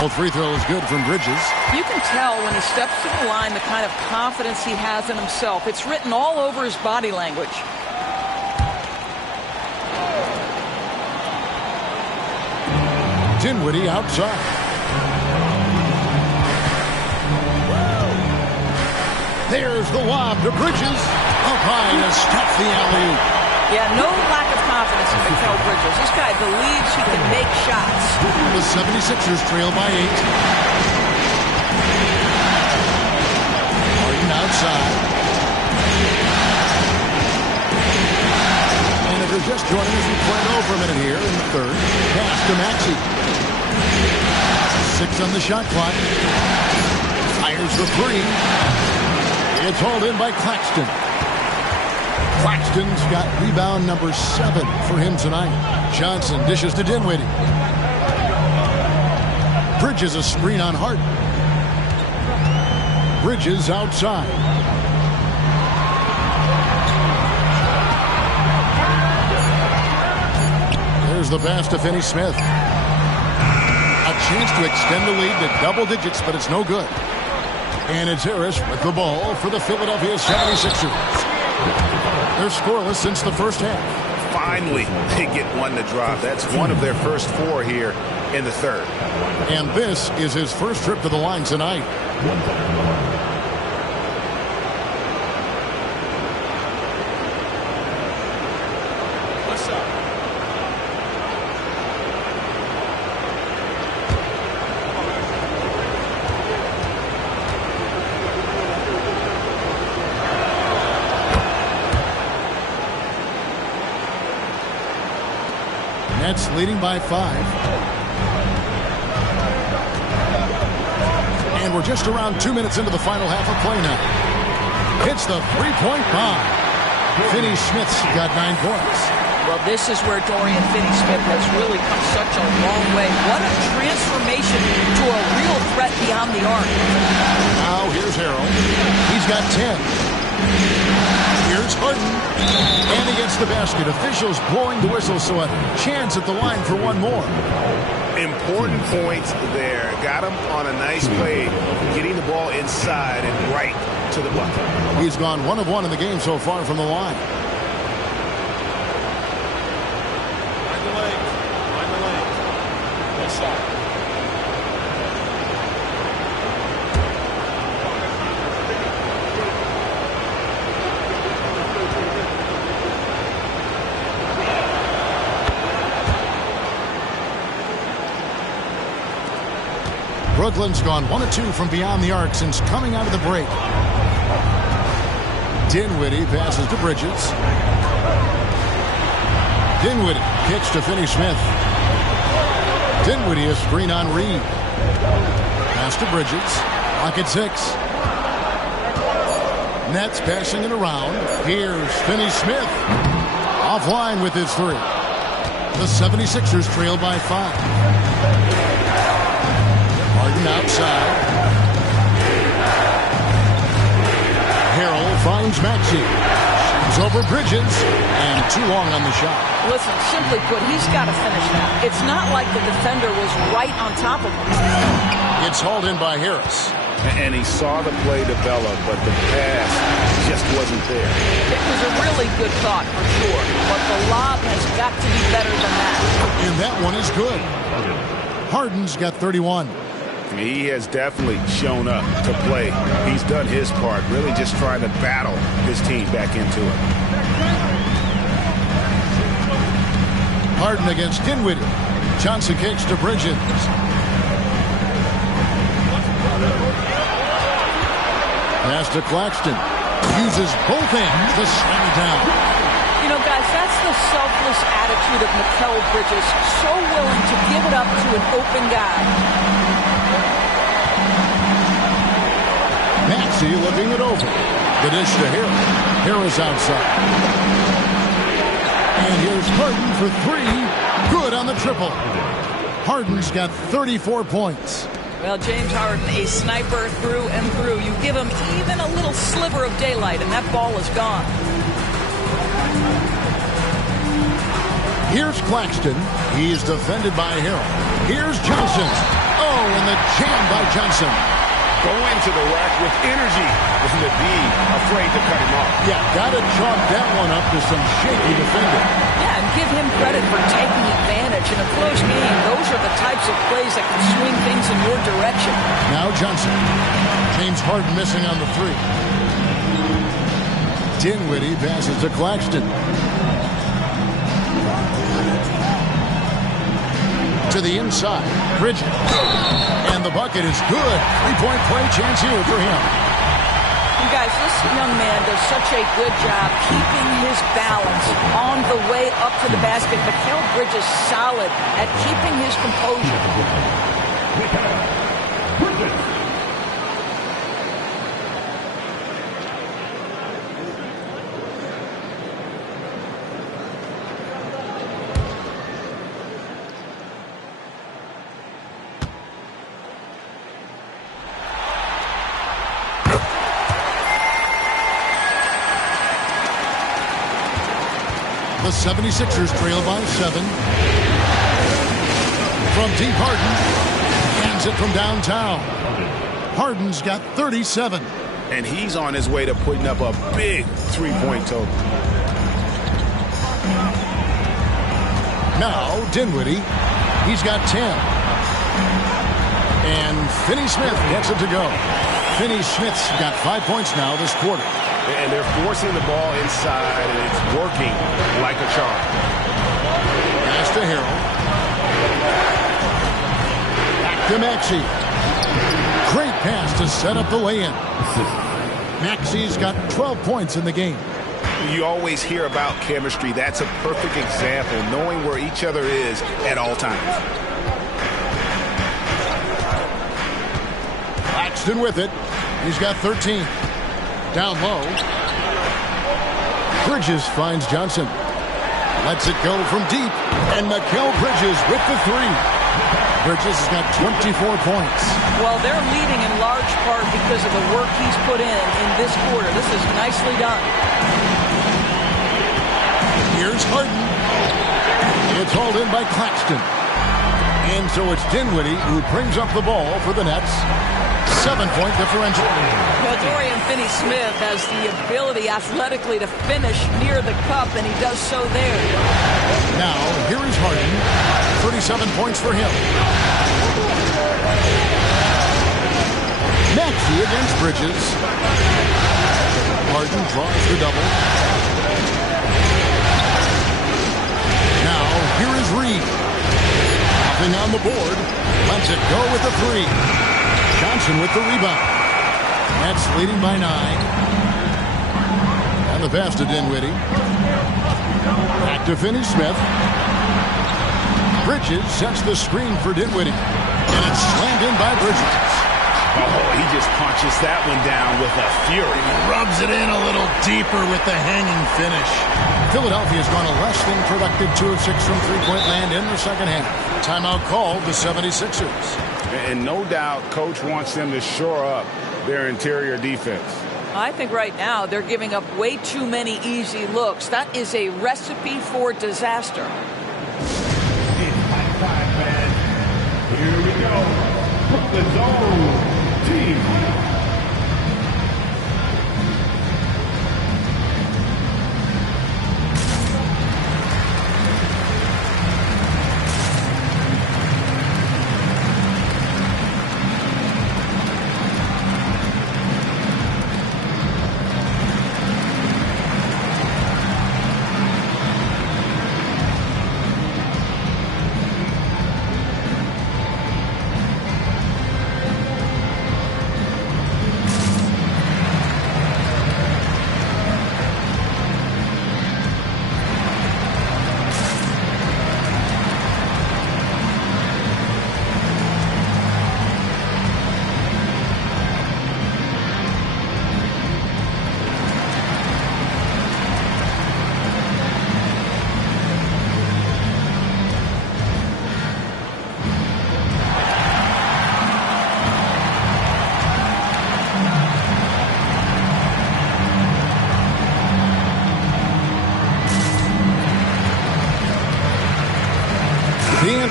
Both free throws good from Bridges. You can tell when he steps to the line the kind of confidence he has in himself. It's written all over his body language. Dinwiddie outside. There's the lob to Bridges. Up high to stuff the alley-oop. Yeah, no lack of confidence in Mikal Bridges. This guy believes he can make shots. The 76ers trail by 8. Harden outside. And if you're just joining us, we play it over a minute here in the third. Pass to Maxey. 6 on the shot clock. Fires the 3. It's hauled in by Claxton. Claxton's got rebound number 7 for him tonight. Johnson dishes to Dinwiddie. Bridges a screen on Harden. Bridges outside. There's the pass to Finney-Smith. A chance to extend the lead to double digits, but it's no good. And it's Harris with the ball for the Philadelphia 76ers. They're scoreless since the first half. Finally, they get one to drop. That's one of their first 4 here in the third. And this is his first trip to the line tonight. What's up? Nets leading by 5. And we're just around 2 minutes into the final half of play now. Hits the three-point bomb. Finney-Smith's got 9 points. Well, this is where Dorian Finney-Smith has really come such a long way. What a transformation to a real threat beyond the arc. Now here's Harrell. He's got 10. Here's Harden. And he gets the basket. Officials blowing the whistle, so a chance at the line for one more. Important points there. Got him on a nice play, getting the ball inside and right to the bucket. He's gone 1 of 1 in the game so far from the line. Brooklyn's gone 1 of 2 from beyond the arc since coming out of the break. Dinwiddie passes to Bridges. Dinwiddie kicks to Finney-Smith. Dinwiddie a screen on Reed. Pass to Bridges. Clock at 6. Nets passing it around. Here's Finney-Smith. Offline with his 3. The 76ers trail by 5. Harden outside. Harrell finds Maxey. Shoots over Bridges. And too long on the shot. Listen, simply put, he's got to finish that. It's not like the defender was right on top of him. It's hauled in by Harris. And he saw the play develop, but the pass just wasn't there. It was a really good thought, for sure. But the lob has got to be better than that. And that one is good. Harden's got 31. He has definitely shown up to play. He's done his part, really just trying to battle his team back into it. Harden against Dinwiddie. Johnson kicks to Bridges. Pass to Claxton. Uses both hands to slam it down. You know, guys, that's the selfless attitude of Mikal Bridges. So willing to give it up to an open guy. Maxey looking it over. The dish to Harris. Harris outside. And here's Harden for 3. Good on the triple. Harden's got 34 points. Well, James Harden, a sniper through and through. You give him even a little sliver of daylight, and that ball is gone. Here's Claxton. He's defended by Harrell. Here's Johnson. Oh, and the jam by Johnson. Go into the rack with energy and to be afraid to cut him off. Yeah, got to chalk that one up to some shaky defending. Yeah, and give him credit for taking advantage. In a close game, those are the types of plays that can swing things in your direction. Now Johnson. James Harden missing on the 3. Dinwiddie passes to Claxton. To the inside. Bridges. And the bucket is good. 3-point play chance here for him. You guys, this young man does such a good job keeping his balance on the way up to the basket. Mikal Bridges solid at keeping his composure. The 76ers trail by 7. From deep, Harden hands it from downtown. Harden's got 37. And he's on his way to putting up a big 3-point total. Now Dinwiddie. He's got 10. And Finney-Smith gets it to go. Finney-Smith's got 5 points now this quarter. And they're forcing the ball inside, and it's working like a charm. Pass to Harrell. Back to Maxey. Great pass to set up the lay-in. Maxey's got 12 points in the game. You always hear about chemistry. That's a perfect example, knowing where each other is at all times. Claxton with it. He's got 13. Down low. Bridges finds Johnson. Lets it go from deep. And Mikal Bridges with the three. Bridges has got 24 points. Well, they're leading in large part because of the work he's put in this quarter. This is nicely done. Here's Harden. It's hauled in by Claxton. And so it's Dinwiddie who brings up the ball for the Nets. 7-point differential. Well, Dorian Finney-Smith has the ability athletically to finish near the cup, and he does so there. Now, here is Harden. 37 points for him. Maxey against Bridges. Harden draws the double. Now, here is Reed. Nothing on the board. Lets it go with the three. Johnson with the rebound. Nets leading by 9. And the pass to Dinwiddie. Back to Finney-Smith. Bridges sets the screen for Dinwiddie. And it's slammed in by Bridges. Oh, he just punches that one down with a fury. Rubs it in a little deeper with the hanging finish. Philadelphia's gone a less than productive 2 of 6 from three-point land in the second half. Timeout called the 76ers. And no doubt, Coach wants them to shore up their interior defense. I think right now they're giving up way too many easy looks. That is a recipe for disaster. It's high five, man. Here we go. Brooklyn's own team.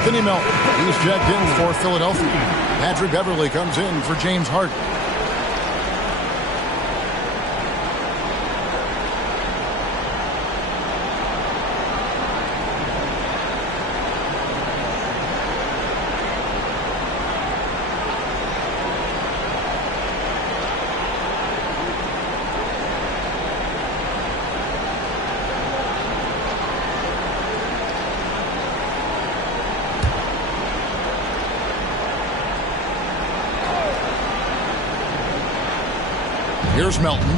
Anthony Melton. He's checked in for Philadelphia. Patrick Beverley comes in for James Harden. Here's Melton.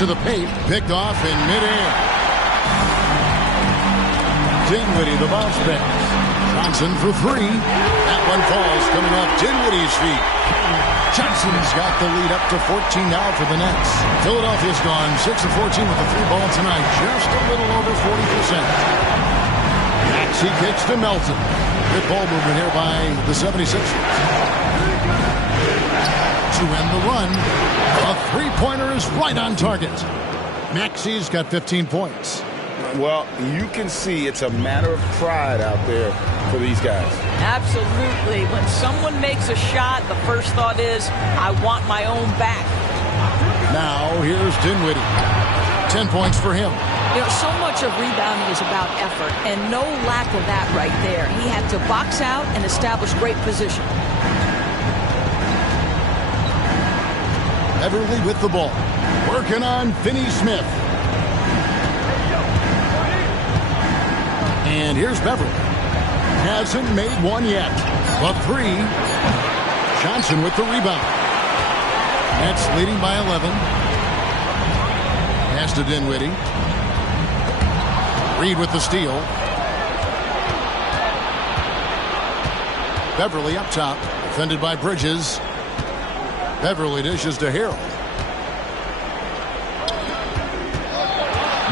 To the paint, picked off in midair. Dinwiddie, the bounce pass. Johnson for three. That one falls, coming off Dinwiddie's feet. Johnson's got the lead up to 14 now for the Nets. Philadelphia's gone 6 of 14 with the three ball tonight, just a little over 40%. Maxey kicks to Melton. Good ball movement here by the 76ers. To end the run, a three-pointer is right on target. Maxey's got 15 points. Well, you can see it's a matter of pride out there for these guys. Absolutely. When someone makes a shot, the first thought is, I want my own back. Now, here's Dinwiddie. 10 points for him. So much of rebounding is about effort, and no lack of that right there. He had to box out and establish great position. Beverly with the ball. Working on Finney-Smith. And here's Beverly. Hasn't made one yet. The three. Johnson with the rebound. Nets leading by 11. Pass to Dinwiddie. Reed with the steal. Beverly up top. Defended by Bridges. Beverly dishes to Harrell.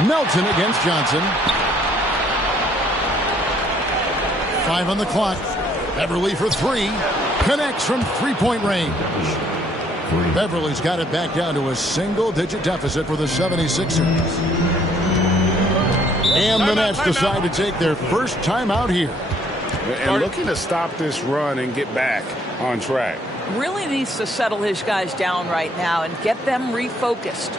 Melton against Johnson. 5 on the clock. Beverly for three. Connects from three-point range. Beverly's got it back down to a single-digit deficit for the 76ers. And the Nets decide to take their first timeout here. And looking to stop this run and get back on track. Really needs to settle his guys down right now and get them refocused.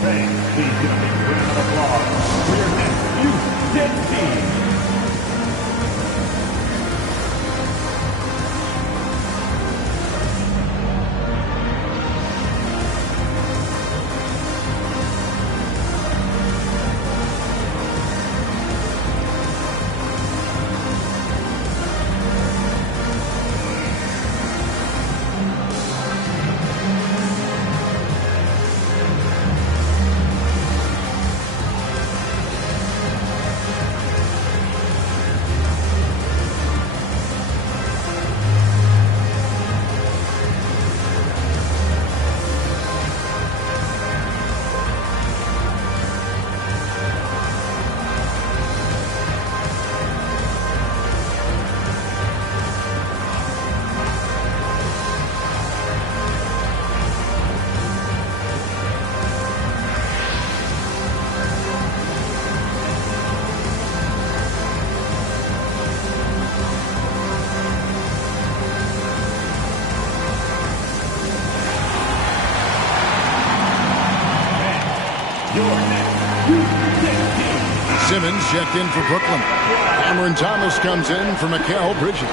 Thanks, please give a big round of applause for your next Houston team. Simmons checked in for Brooklyn. Cameron Thomas comes in for Mikal Bridges.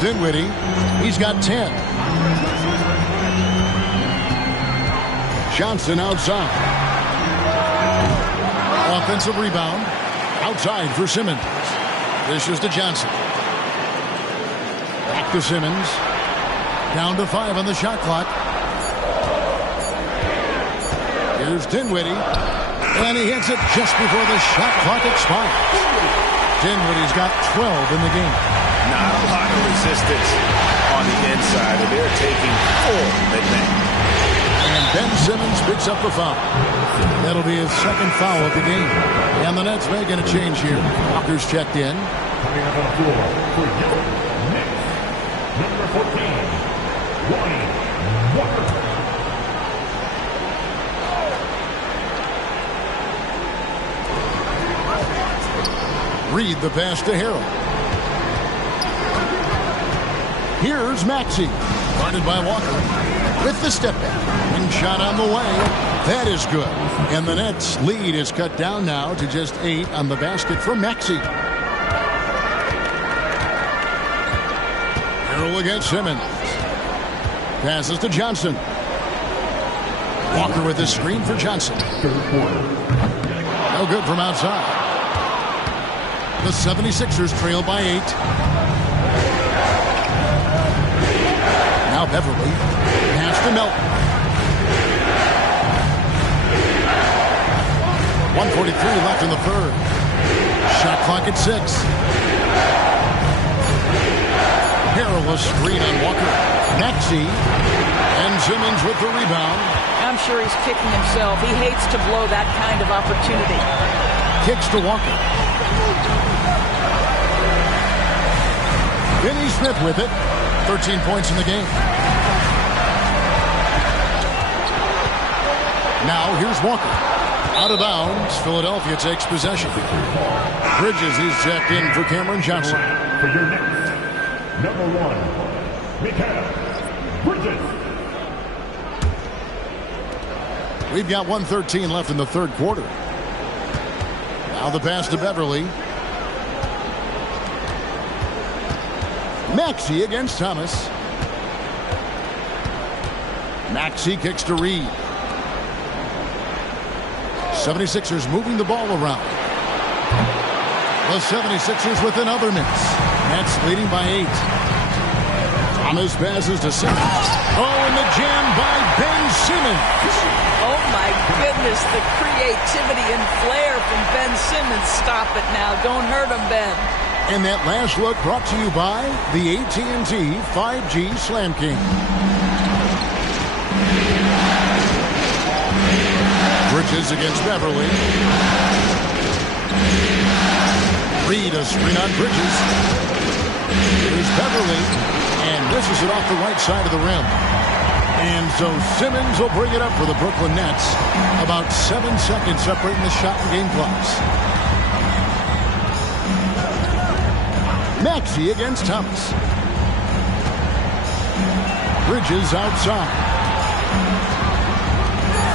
Dinwiddie, he's got 10. Johnson outside. Offensive rebound. Outside for Simmons. This is to Johnson. Back to Simmons. Down to 5 on the shot clock. Here's Dinwiddie. And he hits it just before the shot clock expires. Dinwiddie's got 12 in the game. Not a lot of resistance on the inside, and they're taking full advantage. And Ben Simmons picks up the foul. That'll be his second foul of the game. And the Nets making a change here. Walker's checked in. Coming up on the floor for your Knicks, number 14, Lonnie Walker. Reed the pass to Harrell. Here's Maxey, guarded by Walker, with the step back. One shot on the way. That is good. And the Nets' lead is cut down now to just 8 on the basket from Maxey. Harrell against Simmons. Passes to Johnson. Walker with the screen for Johnson. No good from outside. The 76ers trail by 8. Now Beverly. Pass to Melton. 1:43 left in the third. Shot clock at 6. Harrell a screen on Walker. Maxey. And Simmons with the rebound. I'm sure he's kicking himself. He hates to blow that kind of opportunity. Kicks to Walker. Finney Smith with it. 13 points in the game. Now here's Walker. Out of bounds. Philadelphia takes possession. Bridges is checked in for Cameron Johnson. For your next, number 1, Mikal Bridges. We've got 1:13 left in the third quarter. Now the pass to Beverly. Maxey against Thomas. Maxey kicks to Reed. 76ers moving the ball around. The 76ers with another miss. Nets leading by 8. Thomas passes to Simmons. Oh, and the jam by Ben Simmons. Oh, my goodness, the creativity and flair from Ben Simmons. Stop it now. Don't hurt him, Ben. And that last look brought to you by the AT&T 5G Slam King. Bridges against Beverly. Reed a screen on Bridges. Here's Beverly. And misses it off the right side of the rim. And so Simmons will bring it up for the Brooklyn Nets. About 7 seconds separating the shot and game clocks. Maxey against Thomas. Bridges outside.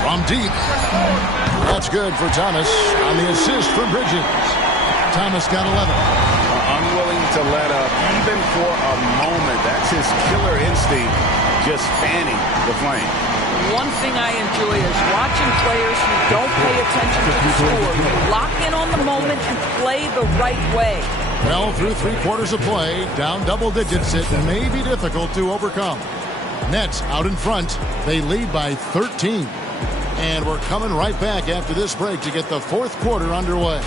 From deep. That's good for Thomas on the assist from Bridges. Thomas got 11. Unwilling to let up even for a moment. That's his killer instinct, just fanning the flame. One thing I enjoy is watching players who don't pay attention to the score. Lock in on the moment and play the right way. Well, through 3 quarters of play, down double digits, it may be difficult to overcome. Nets out in front. They lead by 13. And we're coming right back after this break to get the fourth quarter underway.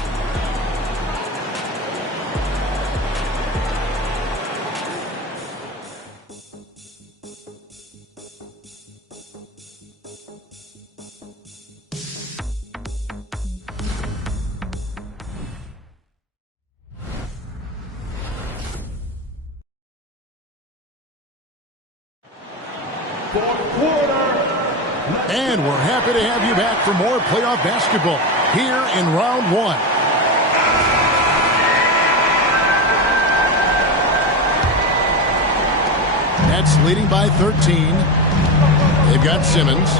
And we're happy to have you back for more playoff basketball here in round 1. Nets leading by 13. They've got Simmons.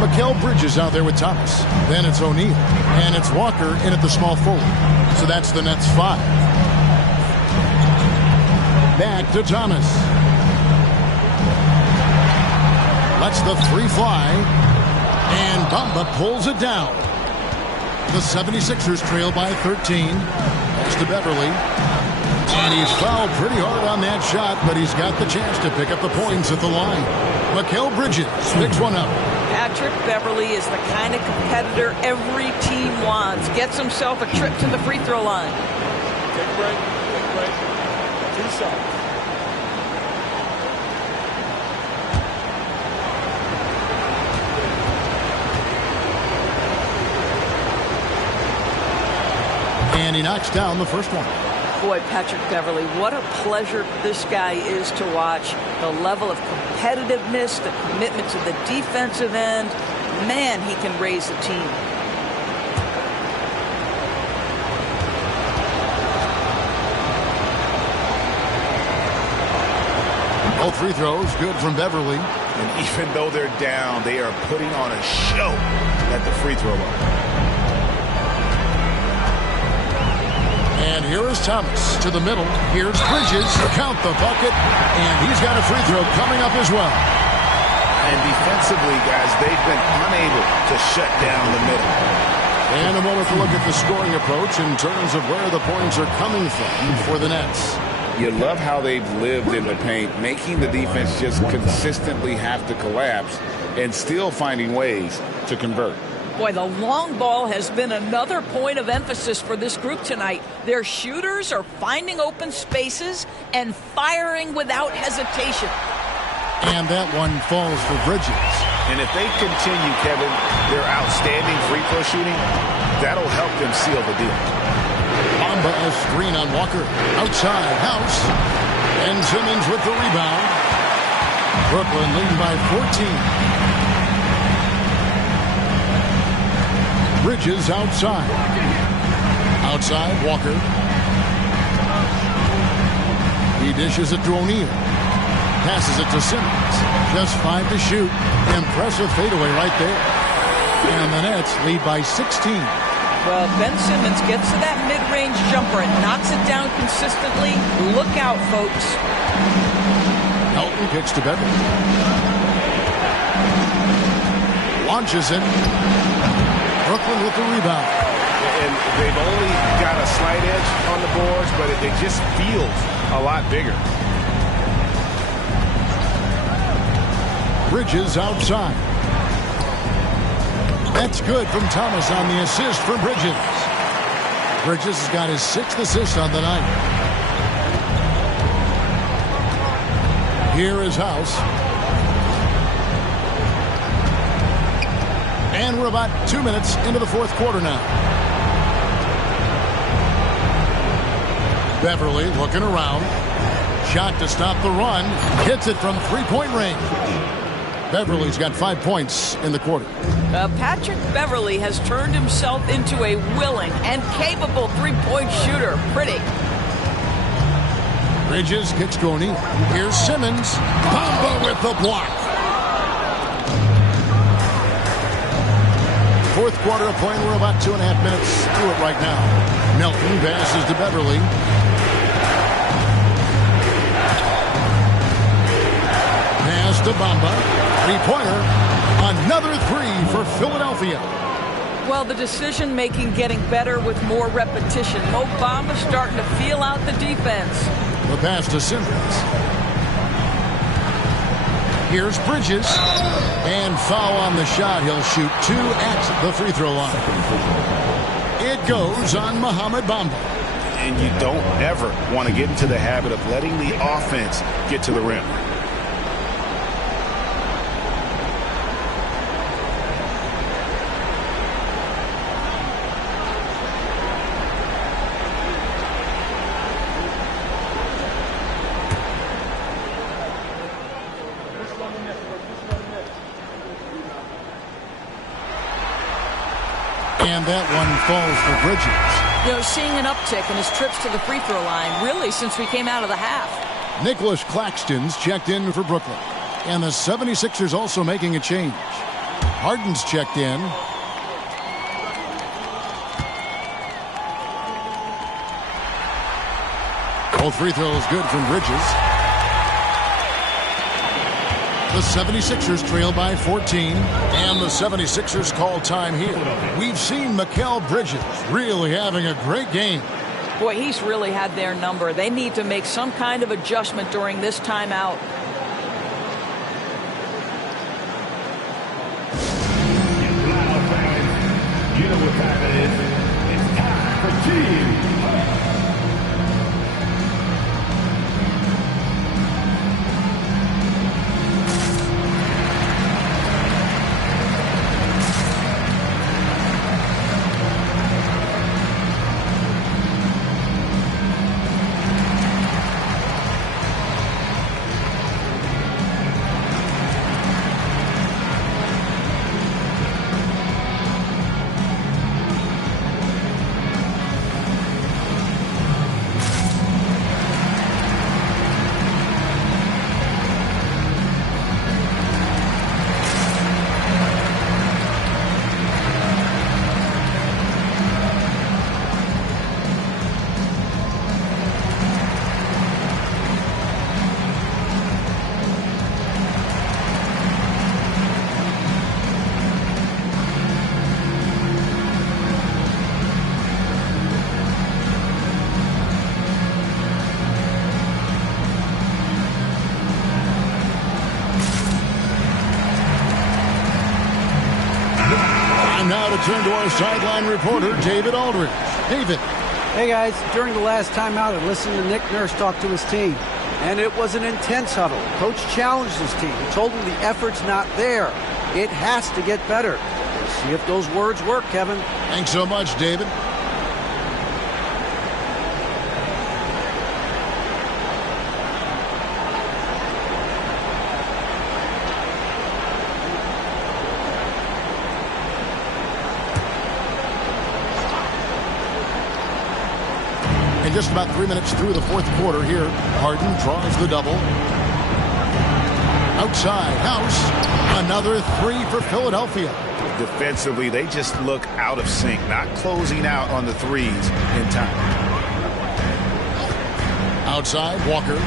Mikal Bridges out there with Thomas. Then it's O'Neal. And it's Walker in at the small forward. So that's the Nets 5. Back to Thomas. Lets the 3 fly. And Bamba pulls it down. The 76ers trail by 13. Pass to Beverly. And he's fouled pretty hard on that shot, but he's got the chance to pick up the points at the line. Mikal Bridges picks one up. Patrick Beverly is the kind of competitor every team wants. Gets himself a trip to the free throw line. Take a break. Take a break. 2 shots. And he knocks down the first one. Boy, Patrick Beverly, what a pleasure this guy is to watch. The level of competitiveness, the commitment to the defensive end. Man, he can raise the team. Both free throws, good from Beverly. And even though they're down, they are putting on a show at the free throw line. And here is Thomas to the middle. Here's Bridges. Count the bucket. And he's got a free throw coming up as well. And defensively, guys, they've been unable to shut down the middle. And a moment to look at the scoring approach in terms of where the points are coming from for the Nets. You love how they've lived in the paint, making the defense just consistently have to collapse and still finding ways to convert. Boy, the long ball has been another point of emphasis for this group tonight. Their shooters are finding open spaces and firing without hesitation. And that one falls for Bridges. And if they continue, Kevin, their outstanding free throw shooting, that'll help them seal the deal. Bamba a screen on Walker. Outside, House. And Simmons with the rebound. Brooklyn leading by 14. Bridges outside. Outside, Walker. He dishes it to O'Neal. Passes it to Simmons. Just 5 to shoot. Impressive fadeaway right there. And the Nets lead by 16. Well, Ben Simmons gets to that mid-range jumper and knocks it down consistently. Look out, folks. Elton kicks to Beverly. Launches it. Brooklyn with the rebound. And they've only got a slight edge on the boards, but it just feels a lot bigger. Bridges outside. That's good from Thomas on the assist for Bridges. Bridges has got his 6th assist on the night. Here is House. And we're about 2 minutes into the 4th quarter now. Beverly looking around. Shot to stop the run. Hits it from 3-point range. Beverly's got 5 points in the quarter. Patrick Beverly has turned himself into a willing and capable 3-point shooter. Pretty. Bridges kicks to O'Neal. Here's Simmons. Bamba with the block. 4th quarter of play. We're about 2.5 minutes through it right now. Melton passes to Beverly. Pass to Bamba. 3-pointer. Another 3 for Philadelphia. Well, the decision-making getting better with more repetition. Mo Bamba starting to feel out the defense. The pass to Simmons. Here's Bridges. And foul on the shot. He'll shoot 2 at the free throw line. It goes on Mohamed Bamba. And you don't ever want to get into the habit of letting the offense get to the rim. And that one falls for Bridges. You know, seeing an uptick in his trips to the free throw line, really, since we came out of the half. Nicholas Claxton's checked in for Brooklyn. And the 76ers also making a change. Harden's checked in. Both free throws good from Bridges. The 76ers trail by 14, and the 76ers call time here. We've seen Mikal Bridges really having a great game. Boy, he's really had their number. They need to make some kind of adjustment during this timeout. You know what time it is. It's time for Team. Now to turn to our sideline reporter, David Aldridge. David. Hey, guys. During the last timeout, I listened to Nick Nurse talk to his team. And it was an intense huddle. Coach challenged his team. He told them the effort's not there. It has to get better. See if those words work, Kevin. Thanks so much, David. And just about 3 minutes through the fourth quarter here, Harden draws the double. Outside, House. Another three for Philadelphia. Defensively, they just look out of sync, not closing out on the threes in time. Outside, Walker.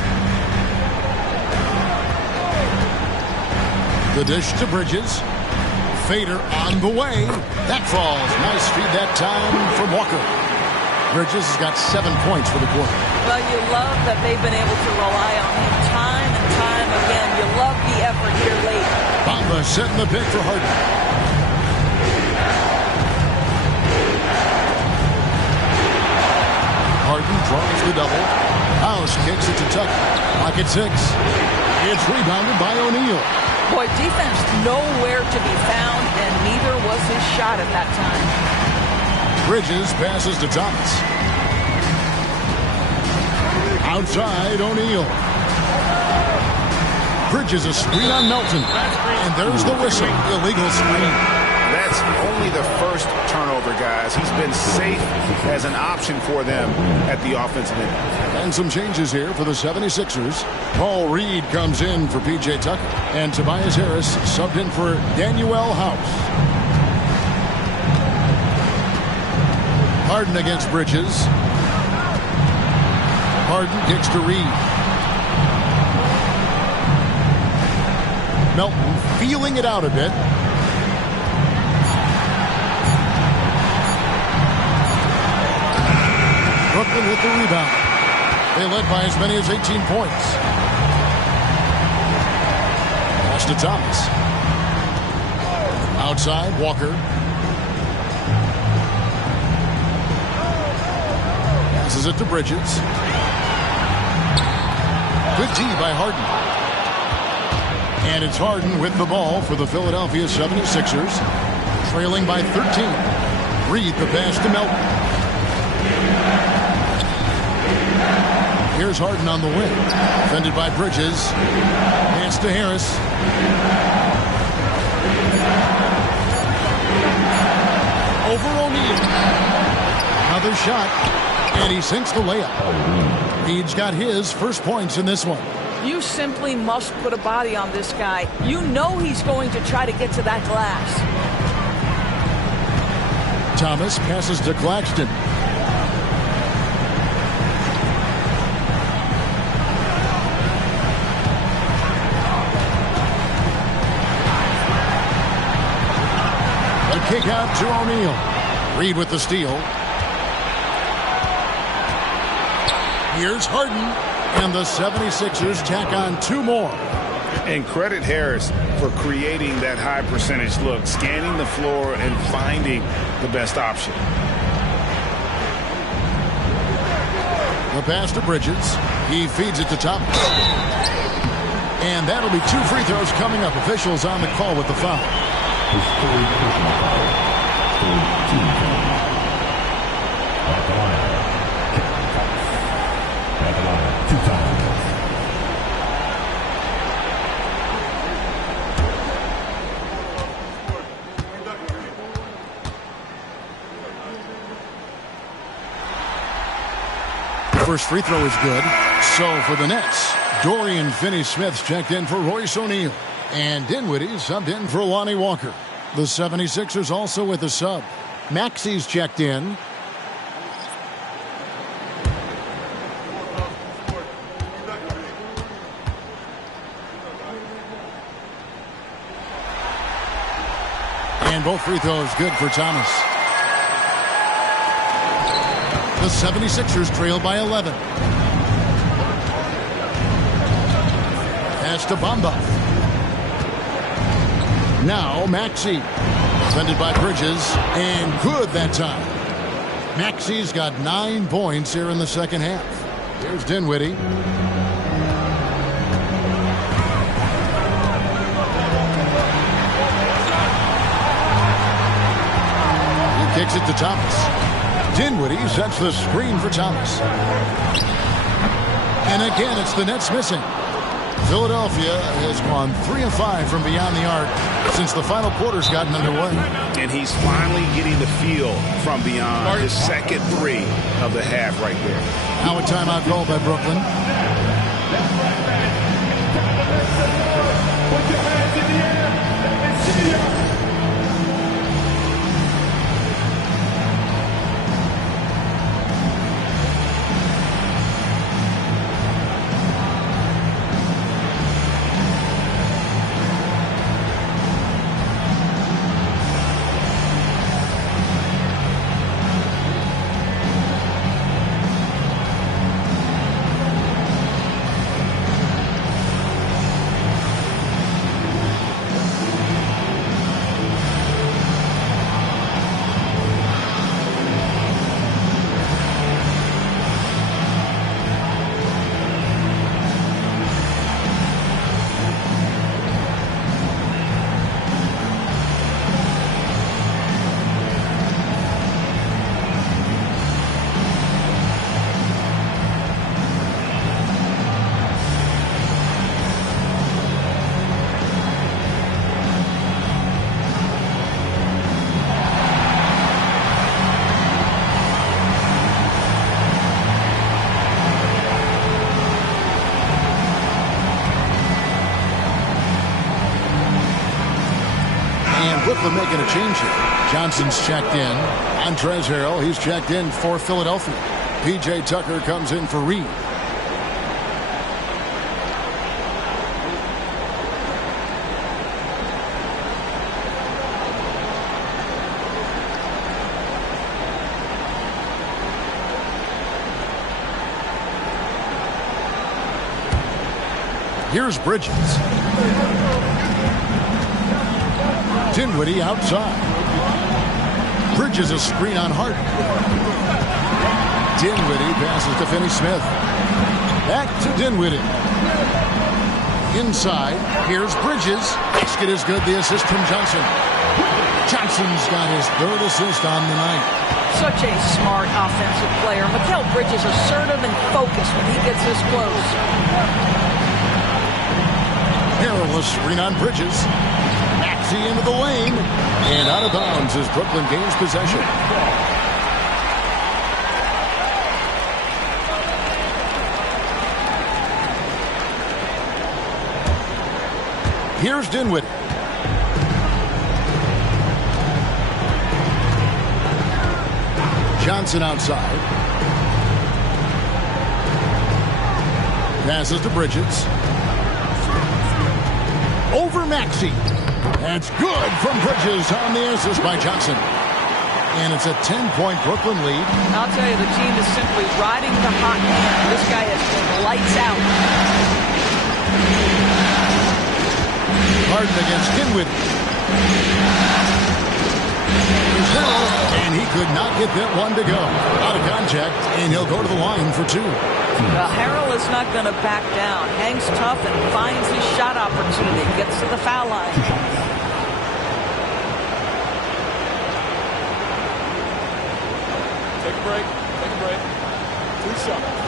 The dish to Bridges. Fader on the way. That falls. Nice feed that time from Walker. Bridges has got 7 points for the quarter. Well, you love that they've been able to rely on him time and time again. You love the effort here late. Bamba setting the pick for Harden. Harden draws the double. House kicks it to Tucker. Pocket 6. It's rebounded by O'Neal. Boy, defense nowhere to be found, and neither was his shot at that time. Bridges passes to Thomas. Outside, O'Neal. Bridges a screen on Melton. And there's the whistle. Illegal screen. That's only the first turnover, guys. He's been safe as an option for them at the offensive end. And some changes here for the 76ers. Paul Reed comes in for P.J. Tucker. And Tobias Harris subbed in for Danuel House. Harden against Bridges. Harden kicks to Reed. Melton feeling it out a bit. Brooklyn with the rebound. They led by as many as 18 points. Pass to Thomas. Outside, Walker. Passes it to Bridges. Good D by Harden. And it's Harden with the ball for the Philadelphia 76ers. Trailing by 13. Reed the pass to Melton. Here's Harden on the wing. Defended by Bridges. Pass to Harris. Over O'Neal. Another shot. And he sinks the layup. Reed's got his first points in this one. You simply must put a body on this guy. You know he's going to try to get to that glass. Thomas passes to Claxton. A kick out to O'Neal. Reed with the steal. Here's Harden, and the 76ers tack on 2 more. And credit Harris for creating that high percentage look, scanning the floor and finding the best option. The pass to Bridges. He feeds it to Thomas. And that'll be 2 free throws coming up. Officials on the call with the foul. First free throw is good. So for the Nets, Dorian Finney-Smith's checked in for Royce O'Neal. And Dinwiddie subbed in for Lonnie Walker. The 76ers also with a sub. Maxey's checked in. And both free throws good for Thomas. The 76ers trail by 11. Pass to Bamba. Now Maxey. Defended by Bridges. And good that time. Maxey's got 9 points here in the second half. Here's Dinwiddie. Kicks it to Thomas. Dinwiddie sets the screen for Thomas. And again, it's the Nets missing. Philadelphia has gone 3 of 5 from beyond the arc since the final quarter's gotten underway. And he's finally getting the feel from beyond his second 3 of the half right there. Now a timeout called by Brooklyn. Put your hands in the air. Let me see ya. Brooklyn making a change here. Johnson's checked in. Montrezl Harrell, he's checked in for Philadelphia. P.J. Tucker comes in for Reed. Here's Bridges. Dinwiddie outside. Bridges a screen on Harden. Dinwiddie passes to Finney-Smith. Back to Dinwiddie. Inside. Here's Bridges. Basket is good. The assist from Johnson. Johnson's got his 3rd assist on the night. Such a smart offensive player. Mikal Bridges assertive and focused when he gets this close. Harrell a screen on Bridges. Into the lane, and out of bounds as Brooklyn gains possession. Here's Dinwiddie. Johnson outside. Passes to Bridges. Over Maxey. That's good from Bridges on the assist by Johnson. And it's a 10-point Brooklyn lead. I'll tell you, the team is simply riding the hot hand. This guy has been lights out. Harden against Dinwiddie. Here's Harrell, and he could not get that one to go. Out of contact, and he'll go to the line for 2. Well, Harrell is not going to back down. Hangs tough and finds his shot opportunity. Gets to the foul line. Take a break. Take a break. 2 shots.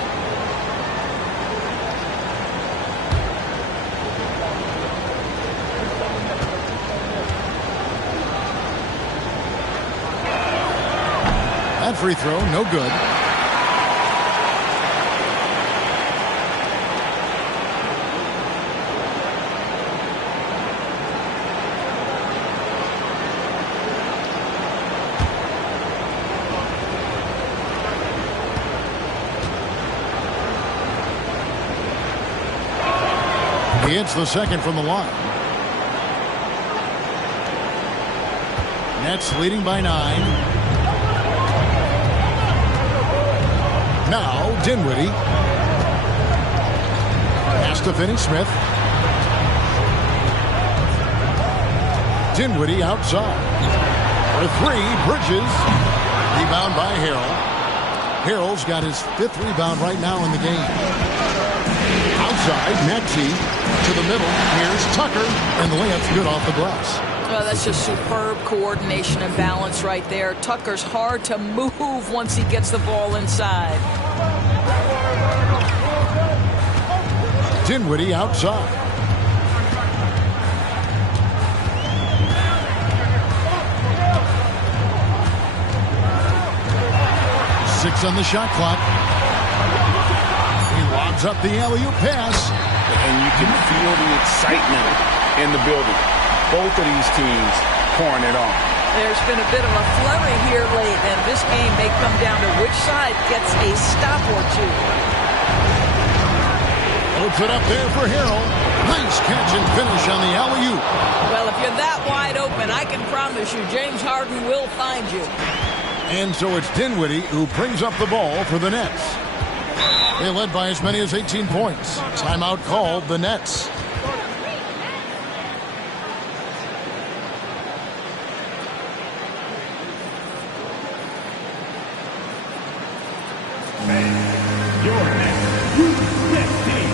That free throw, no good. He hits the second from the line. Nets leading by 9. Now Dinwiddie. Pass to Finney-Smith. Dinwiddie outside. For 3, Bridges. Rebound by Harrell. Harrell's got his 5th rebound right now in the game. Outside, Maxey to the middle. Here's Tucker, and the layup's good off the glass. Well, that's just superb coordination and balance right there. Tucker's hard to move once he gets the ball inside. Dinwiddie outside. Six on the shot clock. He lobs up the alley-oop pass. And you can feel the excitement in the building. Both of these teams pouring it on. There's been a bit of a flurry here late, and this game may come down to which side gets a stop or two. Open up there for Harrell. Nice catch and finish on the alley-oop. Well, if you're that wide open, I can promise you James Harden will find you. And so it's Dinwiddie who brings up the ball for the Nets. They led by as many as 18 points. Timeout called the Nets. Your next U.S. team.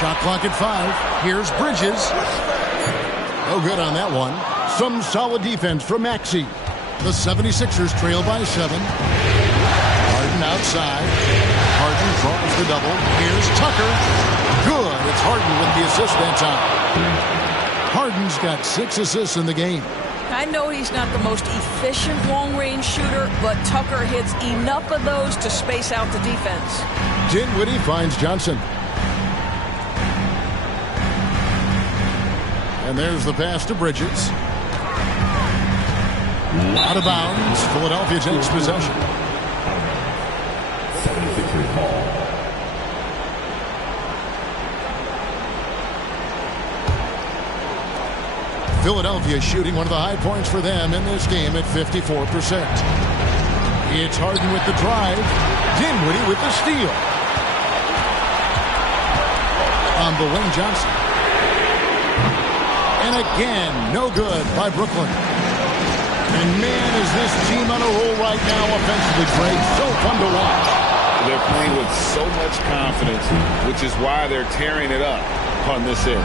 Shot clock at 5. Here's Bridges. No good on that one. Some solid defense from Maxey. The 76ers trail by 7. Harden outside. Harden draws the double. Here's Tucker. Good. It's Harden with the assist that time. Harden's got 6 assists in the game. I know he's not the most efficient long-range shooter, but Tucker hits enough of those to space out the defense. Dinwiddie finds Johnson. And there's the pass to Bridges. Out of bounds. Philadelphia takes possession. 76ers ball. Philadelphia shooting one of the high points for them in this game at 54%. It's Harden with the drive. Dinwiddie with the steal. On the wing, Johnson. And again, no good by Brooklyn. And man, is this team on a roll right now offensively, Greg. So fun to watch. They're playing with so much confidence, which is why they're tearing it up on this end.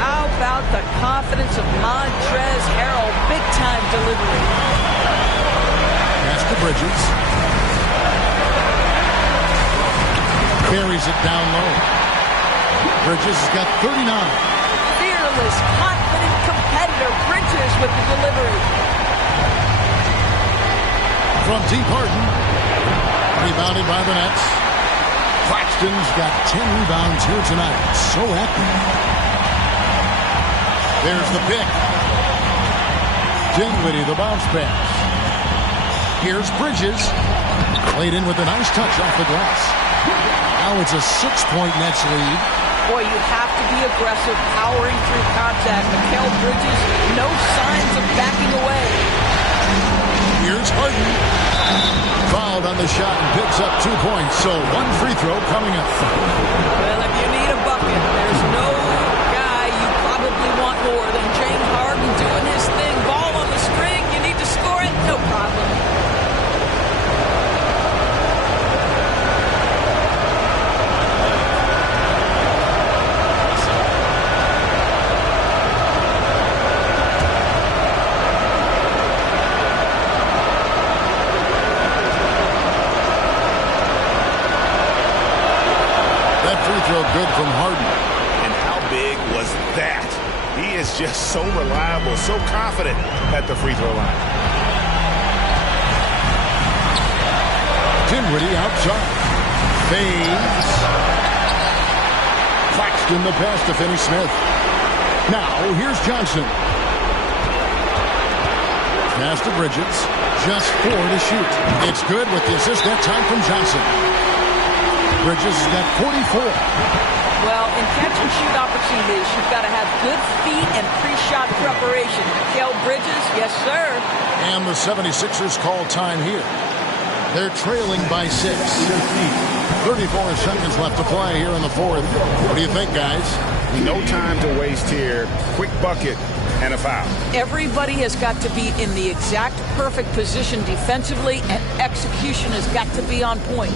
How about the confidence of Montrezl Harrell? Big-time delivery. Pass to Bridges. Carries it down low. Bridges has got 39. Fearless, confident competitor. Bridges with the delivery. From deep, Harden. Rebounded by the Nets. Claxton's got 10 rebounds here tonight. So active. There's the pick. Dinwiddie, the bounce pass. Here's Bridges. Played in with a nice touch off the glass. Now it's a 6-point Nets lead. Boy, you have to be aggressive, powering through contact. Mikal Bridges, no signs of backing away. Here's Harden. Fouled on the shot and picks up 2 points. So 1 free throw coming up. Well, if you need a bucket, there's no guy you probably want more than James Harden doing his thing. Ball on the string, you need to score it, no problem. Good from Harden. And how big was that? He is just so reliable, so confident at the free throw line. Dinwiddie outside. Fades. Claxton the pass to Finney Smith. Now, here's Johnson. Pass to Bridges. Just 4 to shoot. It's good with the assist that time from Johnson. Bridges has got 44. Well, in catch-and-shoot opportunities, you've got to have good feet and pre-shot preparation. Mikal Bridges, yes, sir. And the 76ers call time here. They're trailing by 6. 34 seconds left to play here in the fourth. What do you think, guys? No time to waste here. Quick bucket and a foul. Everybody has got to be in the exact perfect position defensively, and execution has got to be on point.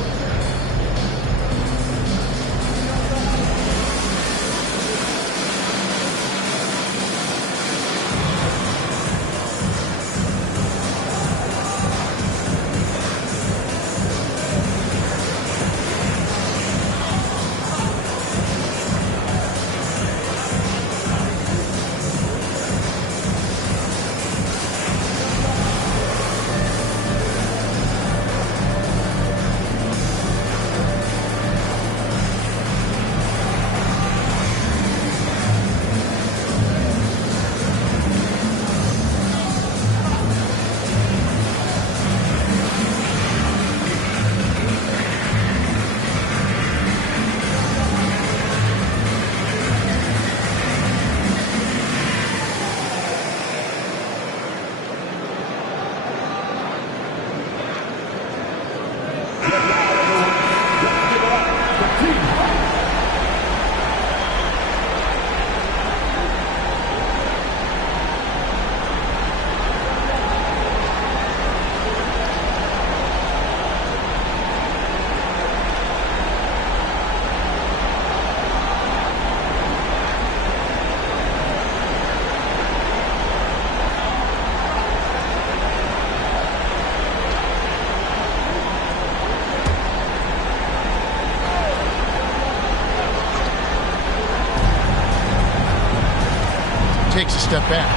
Takes a step back.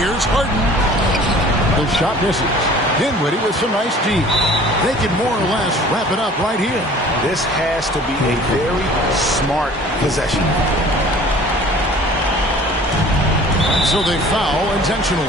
Here's Harden. The shot misses. Dinwiddie with some nice D. They can more or less wrap it up right here. This has to be a very smart possession. So they foul intentionally.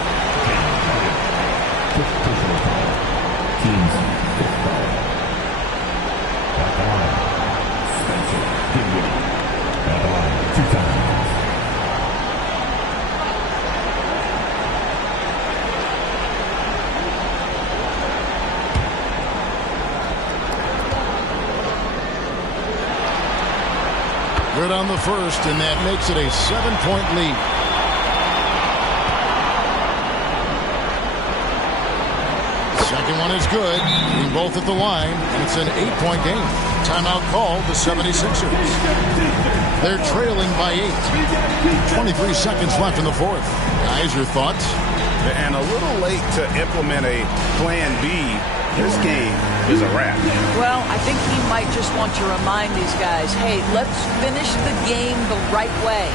Good on the first, and that makes it a 7-point lead. Second one is good. Being both at the line, and it's an 8-point game. Timeout called the 76ers. They're trailing by 8. 23 seconds left in the fourth. Guys, your thoughts? And a little late to implement a plan B. This game is a wrap. Well, I think he might just want to remind these guys, hey, let's finish the game the right way.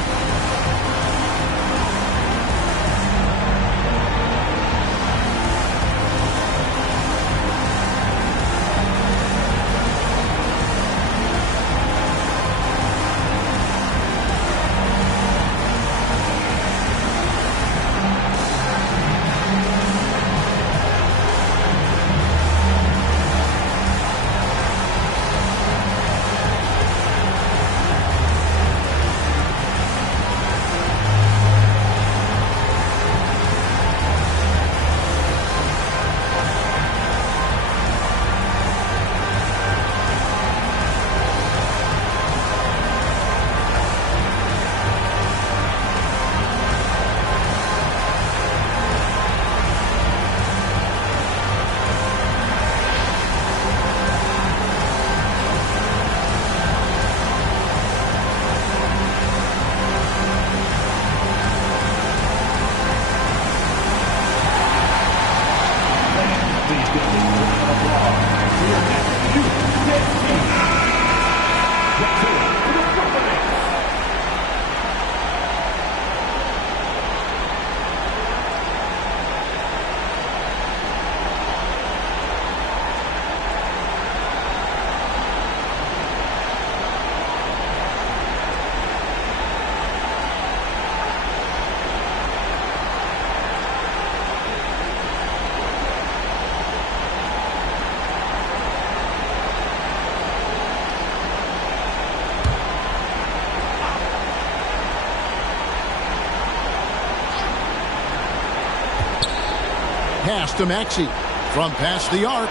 Pass to Maxey. From past the arc.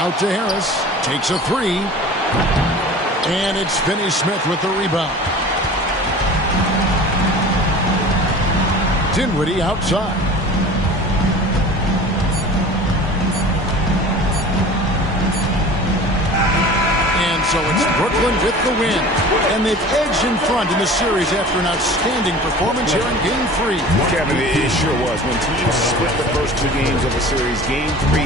Out to Harris. Takes a three. And it's Finney-Smith with the rebound. Dinwiddie outside. And so it's Brooklyn with the win. And they've edged in front in the series after an outstanding performance here in Game 3. Kevin, it sure was. When teams split the first 2 games of a series, Game 3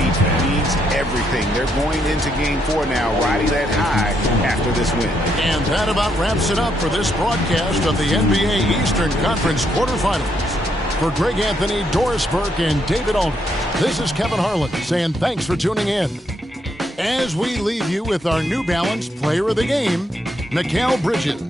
means everything. They're going into Game 4 now, riding that high after this win. And that about wraps it up for this broadcast of the NBA Eastern Conference quarterfinals. For Greg Anthony, Doris Burke, and David Aldridge, this is Kevin Harlan saying thanks for tuning in. As we leave you with our New Balance Player of the Game, Mikal Bridges.